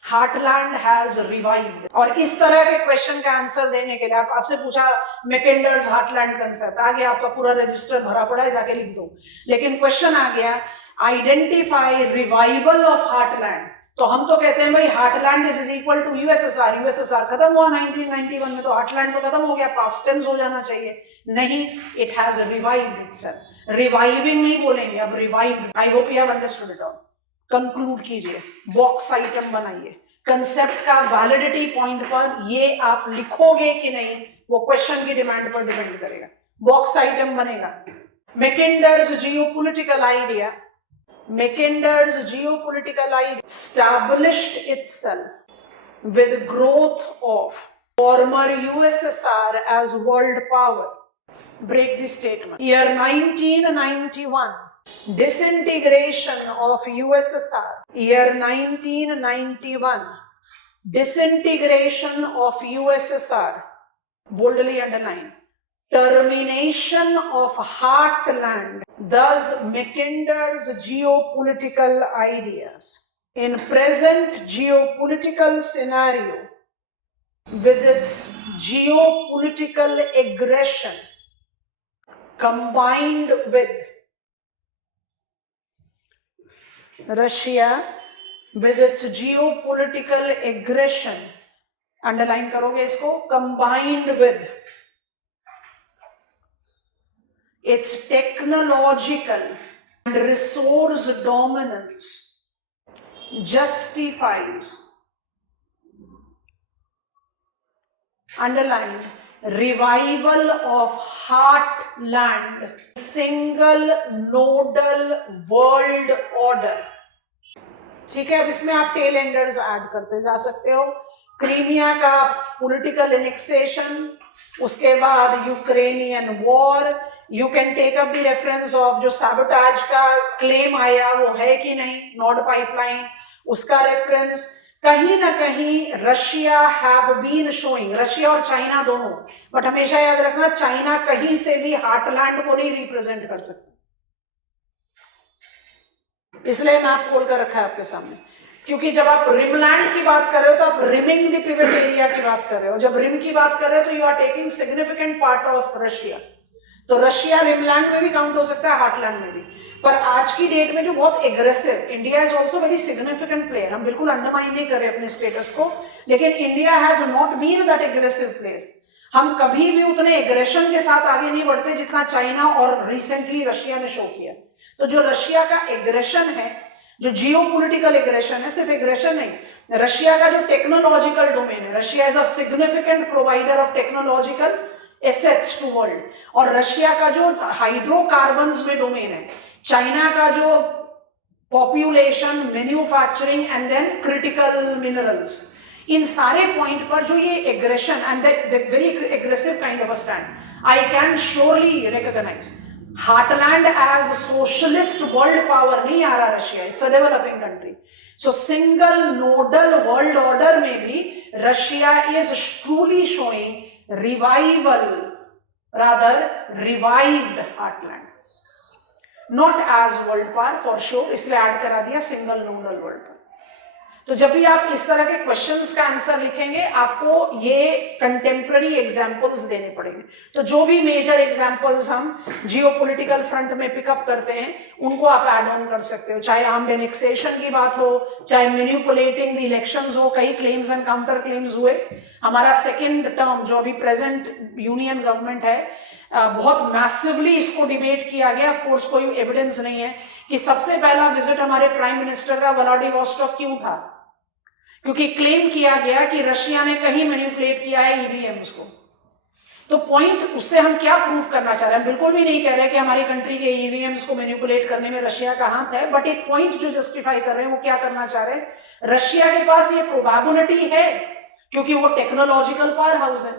Heartland has revived. और इस तरह के क्वेश्चन का आंसर देने के लिए आपसे पूछा मैकेंडर्स हार्टलैंड कंसेप्ट, आ गया आपका पूरा रजिस्टर भरा पड़ा है, जाके लिख दो। लेकिन क्वेश्चन आ गया आइडेंटिफाई रिवाइवल ऑफ हार्टलैंड। तो हम तो कहते हैं भाई heartland is equal to USSR, USSR खत्म हुआ 1991 में, तो हार्टलैंड तो खत्म हो गया, पास्ट टेंस हो जाना चाहिए। नहीं, it has revived itself. Reviving नहीं बोलेंगे अब, revived. I hope you have understood it all. Conclude कीजिए, बॉक्स आइटम बनाइए। कंसेप्ट का वैलिडिटी पॉइंट पर ये आप लिखोगे कि नहीं, वो क्वेश्चन की डिमांड पर डिपेंड करेगा। बॉक्स आइटम बनेगा। मैकेंडर्स geopolitical idea, Mackinder's geopolitical idea established itself with growth of former USSR as world power. Break the statement. Year 1991, disintegration of USSR. Year 1991, disintegration of USSR. Boldly underline. Termination of heartland. Thus, Mackinder's geopolitical ideas. In present geopolitical scenario, with its geopolitical aggression, combined with Russia, with its geopolitical aggression, underline करोगे इसको, combined with its technological and resource dominance, justifies, underline, revival of heartland, single nodal world order. ठीक है, अब इसमें आप tell Anders add करते जा सकते हो। क्रीमिया का पॉलिटिकल एनेक्सेशन, उसके बाद Ukrainian war, you can take up the reference of जो सैबोटाज का क्लेम आया वो है कि नहीं, नॉर्ड पाइपलाइन, उसका रेफरेंस। कहीं ना कहीं Russia have been showing, Russia और चाइना दोनों, बट हमेशा याद रखना चाइना कहीं से भी हार्टलैंड को नहीं रिप्रेजेंट कर सकता, इसलिए मैप खोल कर रखा है आपके सामने। क्योंकि जब आप रिमलैंड की बात कर रहे हो तो आप रिमिंग द पिवट एरिया की बात कर रहे हो, जब रिम की बात कर रहे हो तो you are taking significant part of Russia. तो रशिया रिमलैंड में भी काउंट हो सकता है, हार्टलैंड में भी। पर आज की डेट में जो बहुत aggressive, India is also very significant player, हम बिल्कुल अंडरमाइन नहीं कर रहे अपने स्टेटस को, लेकिन India has not been that aggressive player. हम कभी भी उतने एग्रेशन के साथ आगे नहीं बढ़ते जितना चाइना और रिसेंटली रशिया ने शो किया। तो जो रशिया का एग्रेशन है, जो जियोपॉलिटिकल एग्रेशन है, सिर्फ एग्रेशन नहीं, रशिया का जो टेक्नोलॉजिकल डोमेन है, Russia is a significant provider of technological assets to world, और रशिया का जो हाइड्रोकार्बन्स में डोमेन है, चाइना का जो population, manufacturing and then critical minerals, इन सारे पॉइंट पर जो ये aggression and the very aggressive kind of a stand, I can surely recognise. Heartland as socialist world power नहीं आ रहा Russia, it's a developing country. So single nodal world order में भी Russia is truly showing revival, rather revived heartland, not as world power for sure, इसलिए add करा दिया single nodal world power. तो जब भी आप इस तरह के क्वेश्चंस का आंसर लिखेंगे आपको ये कंटेम्प्ररी एग्जांपल्स देने पड़ेंगे। तो जो भी मेजर एग्जांपल्स हम जियोपॉलिटिकल फ्रंट में पिकअप करते हैं उनको आप ऐड ऑन कर सकते हो, चाहे आर्म्ड एनेक्सेशन की बात हो, चाहे मैनिपुलेटिंग द इलेक्शंस हो, कई क्लेम्स एंड काउंटर क्लेम्स हुए। हमारा सेकेंड टर्म जो अभी प्रेजेंट यूनियन गवर्नमेंट है, बहुत मैसिवली इसको डिबेट किया गया। ऑफ कोर्स कोई एविडेंस नहीं है कि सबसे पहला विजिट हमारे प्राइम मिनिस्टर का व्लादिवोस्टोक क्यों था, क्योंकि क्लेम किया गया कि रशिया ने कहीं मैनिपुलेट किया है ईवीएम्स को। तो पॉइंट, उससे हम क्या प्रूव करना चाह रहे हैं, हम बिल्कुल भी नहीं कह रहे कि हमारी कंट्री के ईवीएम्स को मैनिपुलेट करने में रशिया का हाथ है, बट एक पॉइंट जो जस्टिफाई कर रहे हैं वो क्या करना चाह रहे हैं, रशिया के पास ये प्रोबेबिलिटी है क्योंकि वो टेक्नोलॉजिकल पावर हाउस है,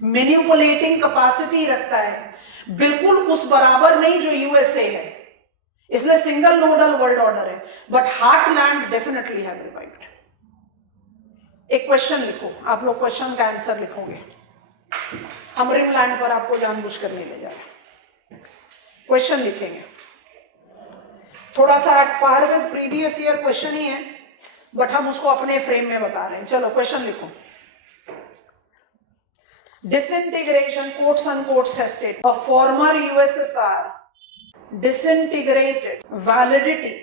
मैनिपुलेटिंग कैपेसिटी रखता है, बिल्कुल उस बराबर नहीं जो यूएसए है, इसलिए सिंगल नोडल वर्ल्ड ऑर्डर है, but heartland definitely have revived. एक क्वेश्चन लिखो, आप लोग क्वेश्चन का आंसर लिखोगे, हम रिमलैंड पर आपको जानबूझकर नहीं ले जा रहे, क्वेश्चन लिखेंगे। थोड़ा सा at par with previous year question ही है, बट हम उसको अपने फ्रेम में बता रहे हैं। चलो क्वेश्चन लिखो। Disintegration, quotes unquotes, has stated, of former USSR disintegrated validity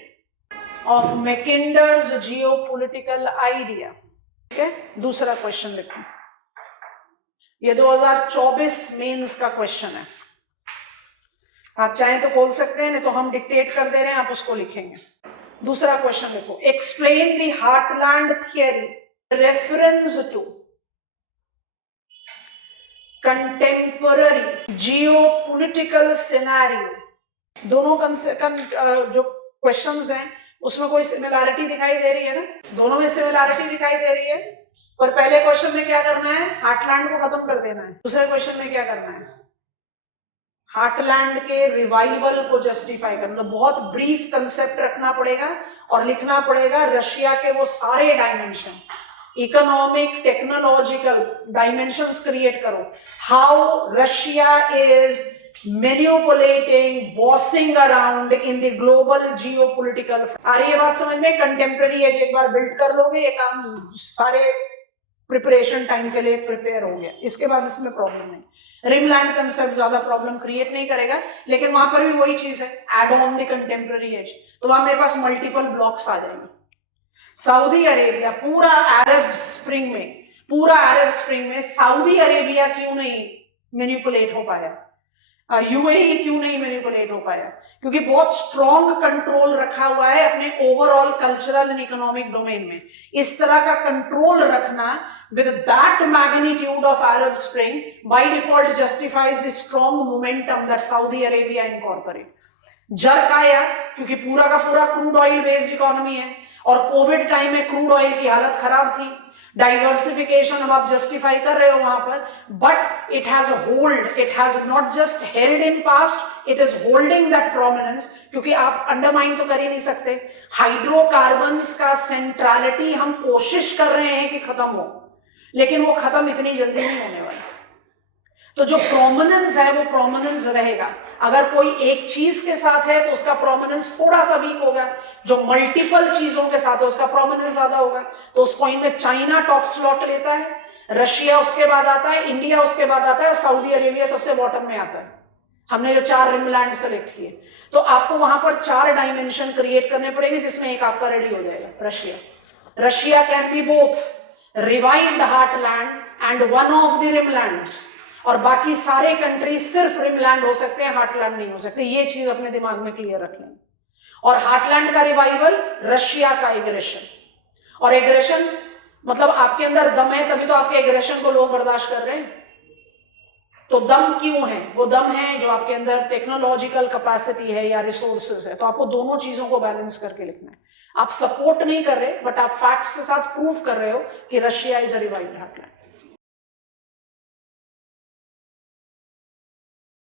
of Mackinder's geopolitical idea. ठीक है, दूसरा क्वेश्चन लिखो, ये 2024 मेंस का क्वेश्चन है, आप चाहें तो खोल सकते हैं, नहीं तो हम डिक्टेट कर दे रहे हैं, आप उसको लिखेंगे। दूसरा क्वेश्चन लिखो, explain the heartland theory reference to contemporary geopolitical scenario. दोनों जो क्वेश्चंस हैं उसमें कोई सिमिलैरिटी दिखाई दे रही है ना, दोनों में सिमिलैरिटी दिखाई दे रही है। पर पहले क्वेश्चन में क्या करना है, हार्टलैंड को खत्म कर देना है। दूसरे क्वेश्चन में क्या करना है, हार्टलैंड के रिवाइवल को जस्टिफाई करना। बहुत ब्रीफ कंसेप्ट रखना पड़ेगा और लिखना पड़ेगा रशिया के वो सारे dimension, economic technological dimensions create करो, how Russia is manipulating bossing around in the global geopolitical. आ रही है बात समझ में? कंटेम्प्रेरी एज एक बार बिल्ड कर लोगे, ये काम सारे प्रिपरेशन टाइम के लिए प्रिपेयर हो गया, इसके बाद इसमें प्रॉब्लम नहीं। रिमलैंड कंसेप्ट ज्यादा प्रॉब्लम क्रिएट नहीं करेगा, लेकिन वहां पर भी वही चीज है, add on the contemporary age, तो वहां मेरे पास मल्टीपल ब्लॉक्स आ जाएंगे। सऊदी अरेबिया पूरा अरब स्प्रिंग में सऊदी अरेबिया क्यों नहीं मैनिपुलेट हो पाया, यूएई क्यों नहीं मैनिपुलेट हो पाया? क्योंकि बहुत स्ट्रॉन्ग कंट्रोल रखा हुआ है अपने overall cultural and economic domain में। इस तरह का कंट्रोल रखना with that magnitude of Arab Spring by default justifies the strong momentum that Saudi Arabia incorporate. Jerk आया क्योंकि पूरा का पूरा क्रूड ऑयल बेस्ड इकोनॉमी है और कोविड टाइम में क्रूड ऑयल की हालत खराब थी, डाइवर्सिफिकेशन अब आप जस्टिफाई कर रहे हो वहां पर, but it has hold, it has not just held in past, it is holding that prominence, क्योंकि आप अंडरमाइन तो कर ही नहीं सकते। हाइड्रोकार्बन्स का सेंट्रलिटी हम कोशिश कर रहे हैं कि खत्म हो, लेकिन वो खत्म इतनी जल्दी नहीं होने वाला। तो जो प्रोमिनेंस है वो प्रोमिनेंस रहेगा। अगर कोई एक चीज के साथ है तो उसका प्रोमिनेंस थोड़ा सा वीक होगा, जो मल्टीपल चीजों के साथ है उसका प्रोमिनेंस ज्यादा होगा। तो उस पॉइंट में चाइना टॉप स्लॉट लेता है, रशिया उसके बाद आता है, इंडिया उसके बाद आता है और सऊदी अरेबिया सबसे बॉटम में आता है। हमने जो 4 रिमलैंड सेलेक्ट किए, तो आपको वहां पर 4 डायमेंशन क्रिएट करने पड़ेंगे, जिसमें एक आपका रेडी हो जाएगा, Russia can be both revived heartland and one of the rimlands, और बाकी सारे कंट्री सिर्फ रिमलैंड हो सकते हैं, हार्टलैंड नहीं हो सकते। ये चीज अपने दिमाग में क्लियर रख लें। और हार्टलैंड का रिवाइवल, रशिया का एग्रेशन, और एग्रेशन मतलब आपके अंदर दम है तभी तो आपके एग्रेशन को लोग बर्दाश्त कर रहे हैं। तो दम क्यों है? वो दम है जो आपके अंदर टेक्नोलॉजिकल कैपेसिटी है या रिसोर्सेज है। तो आपको दोनों चीजों को बैलेंस करके लिखना है। आप सपोर्ट नहीं कर रहे, बट आप फैक्ट के साथ प्रूव कर रहे हो कि Russia is a revived heartland.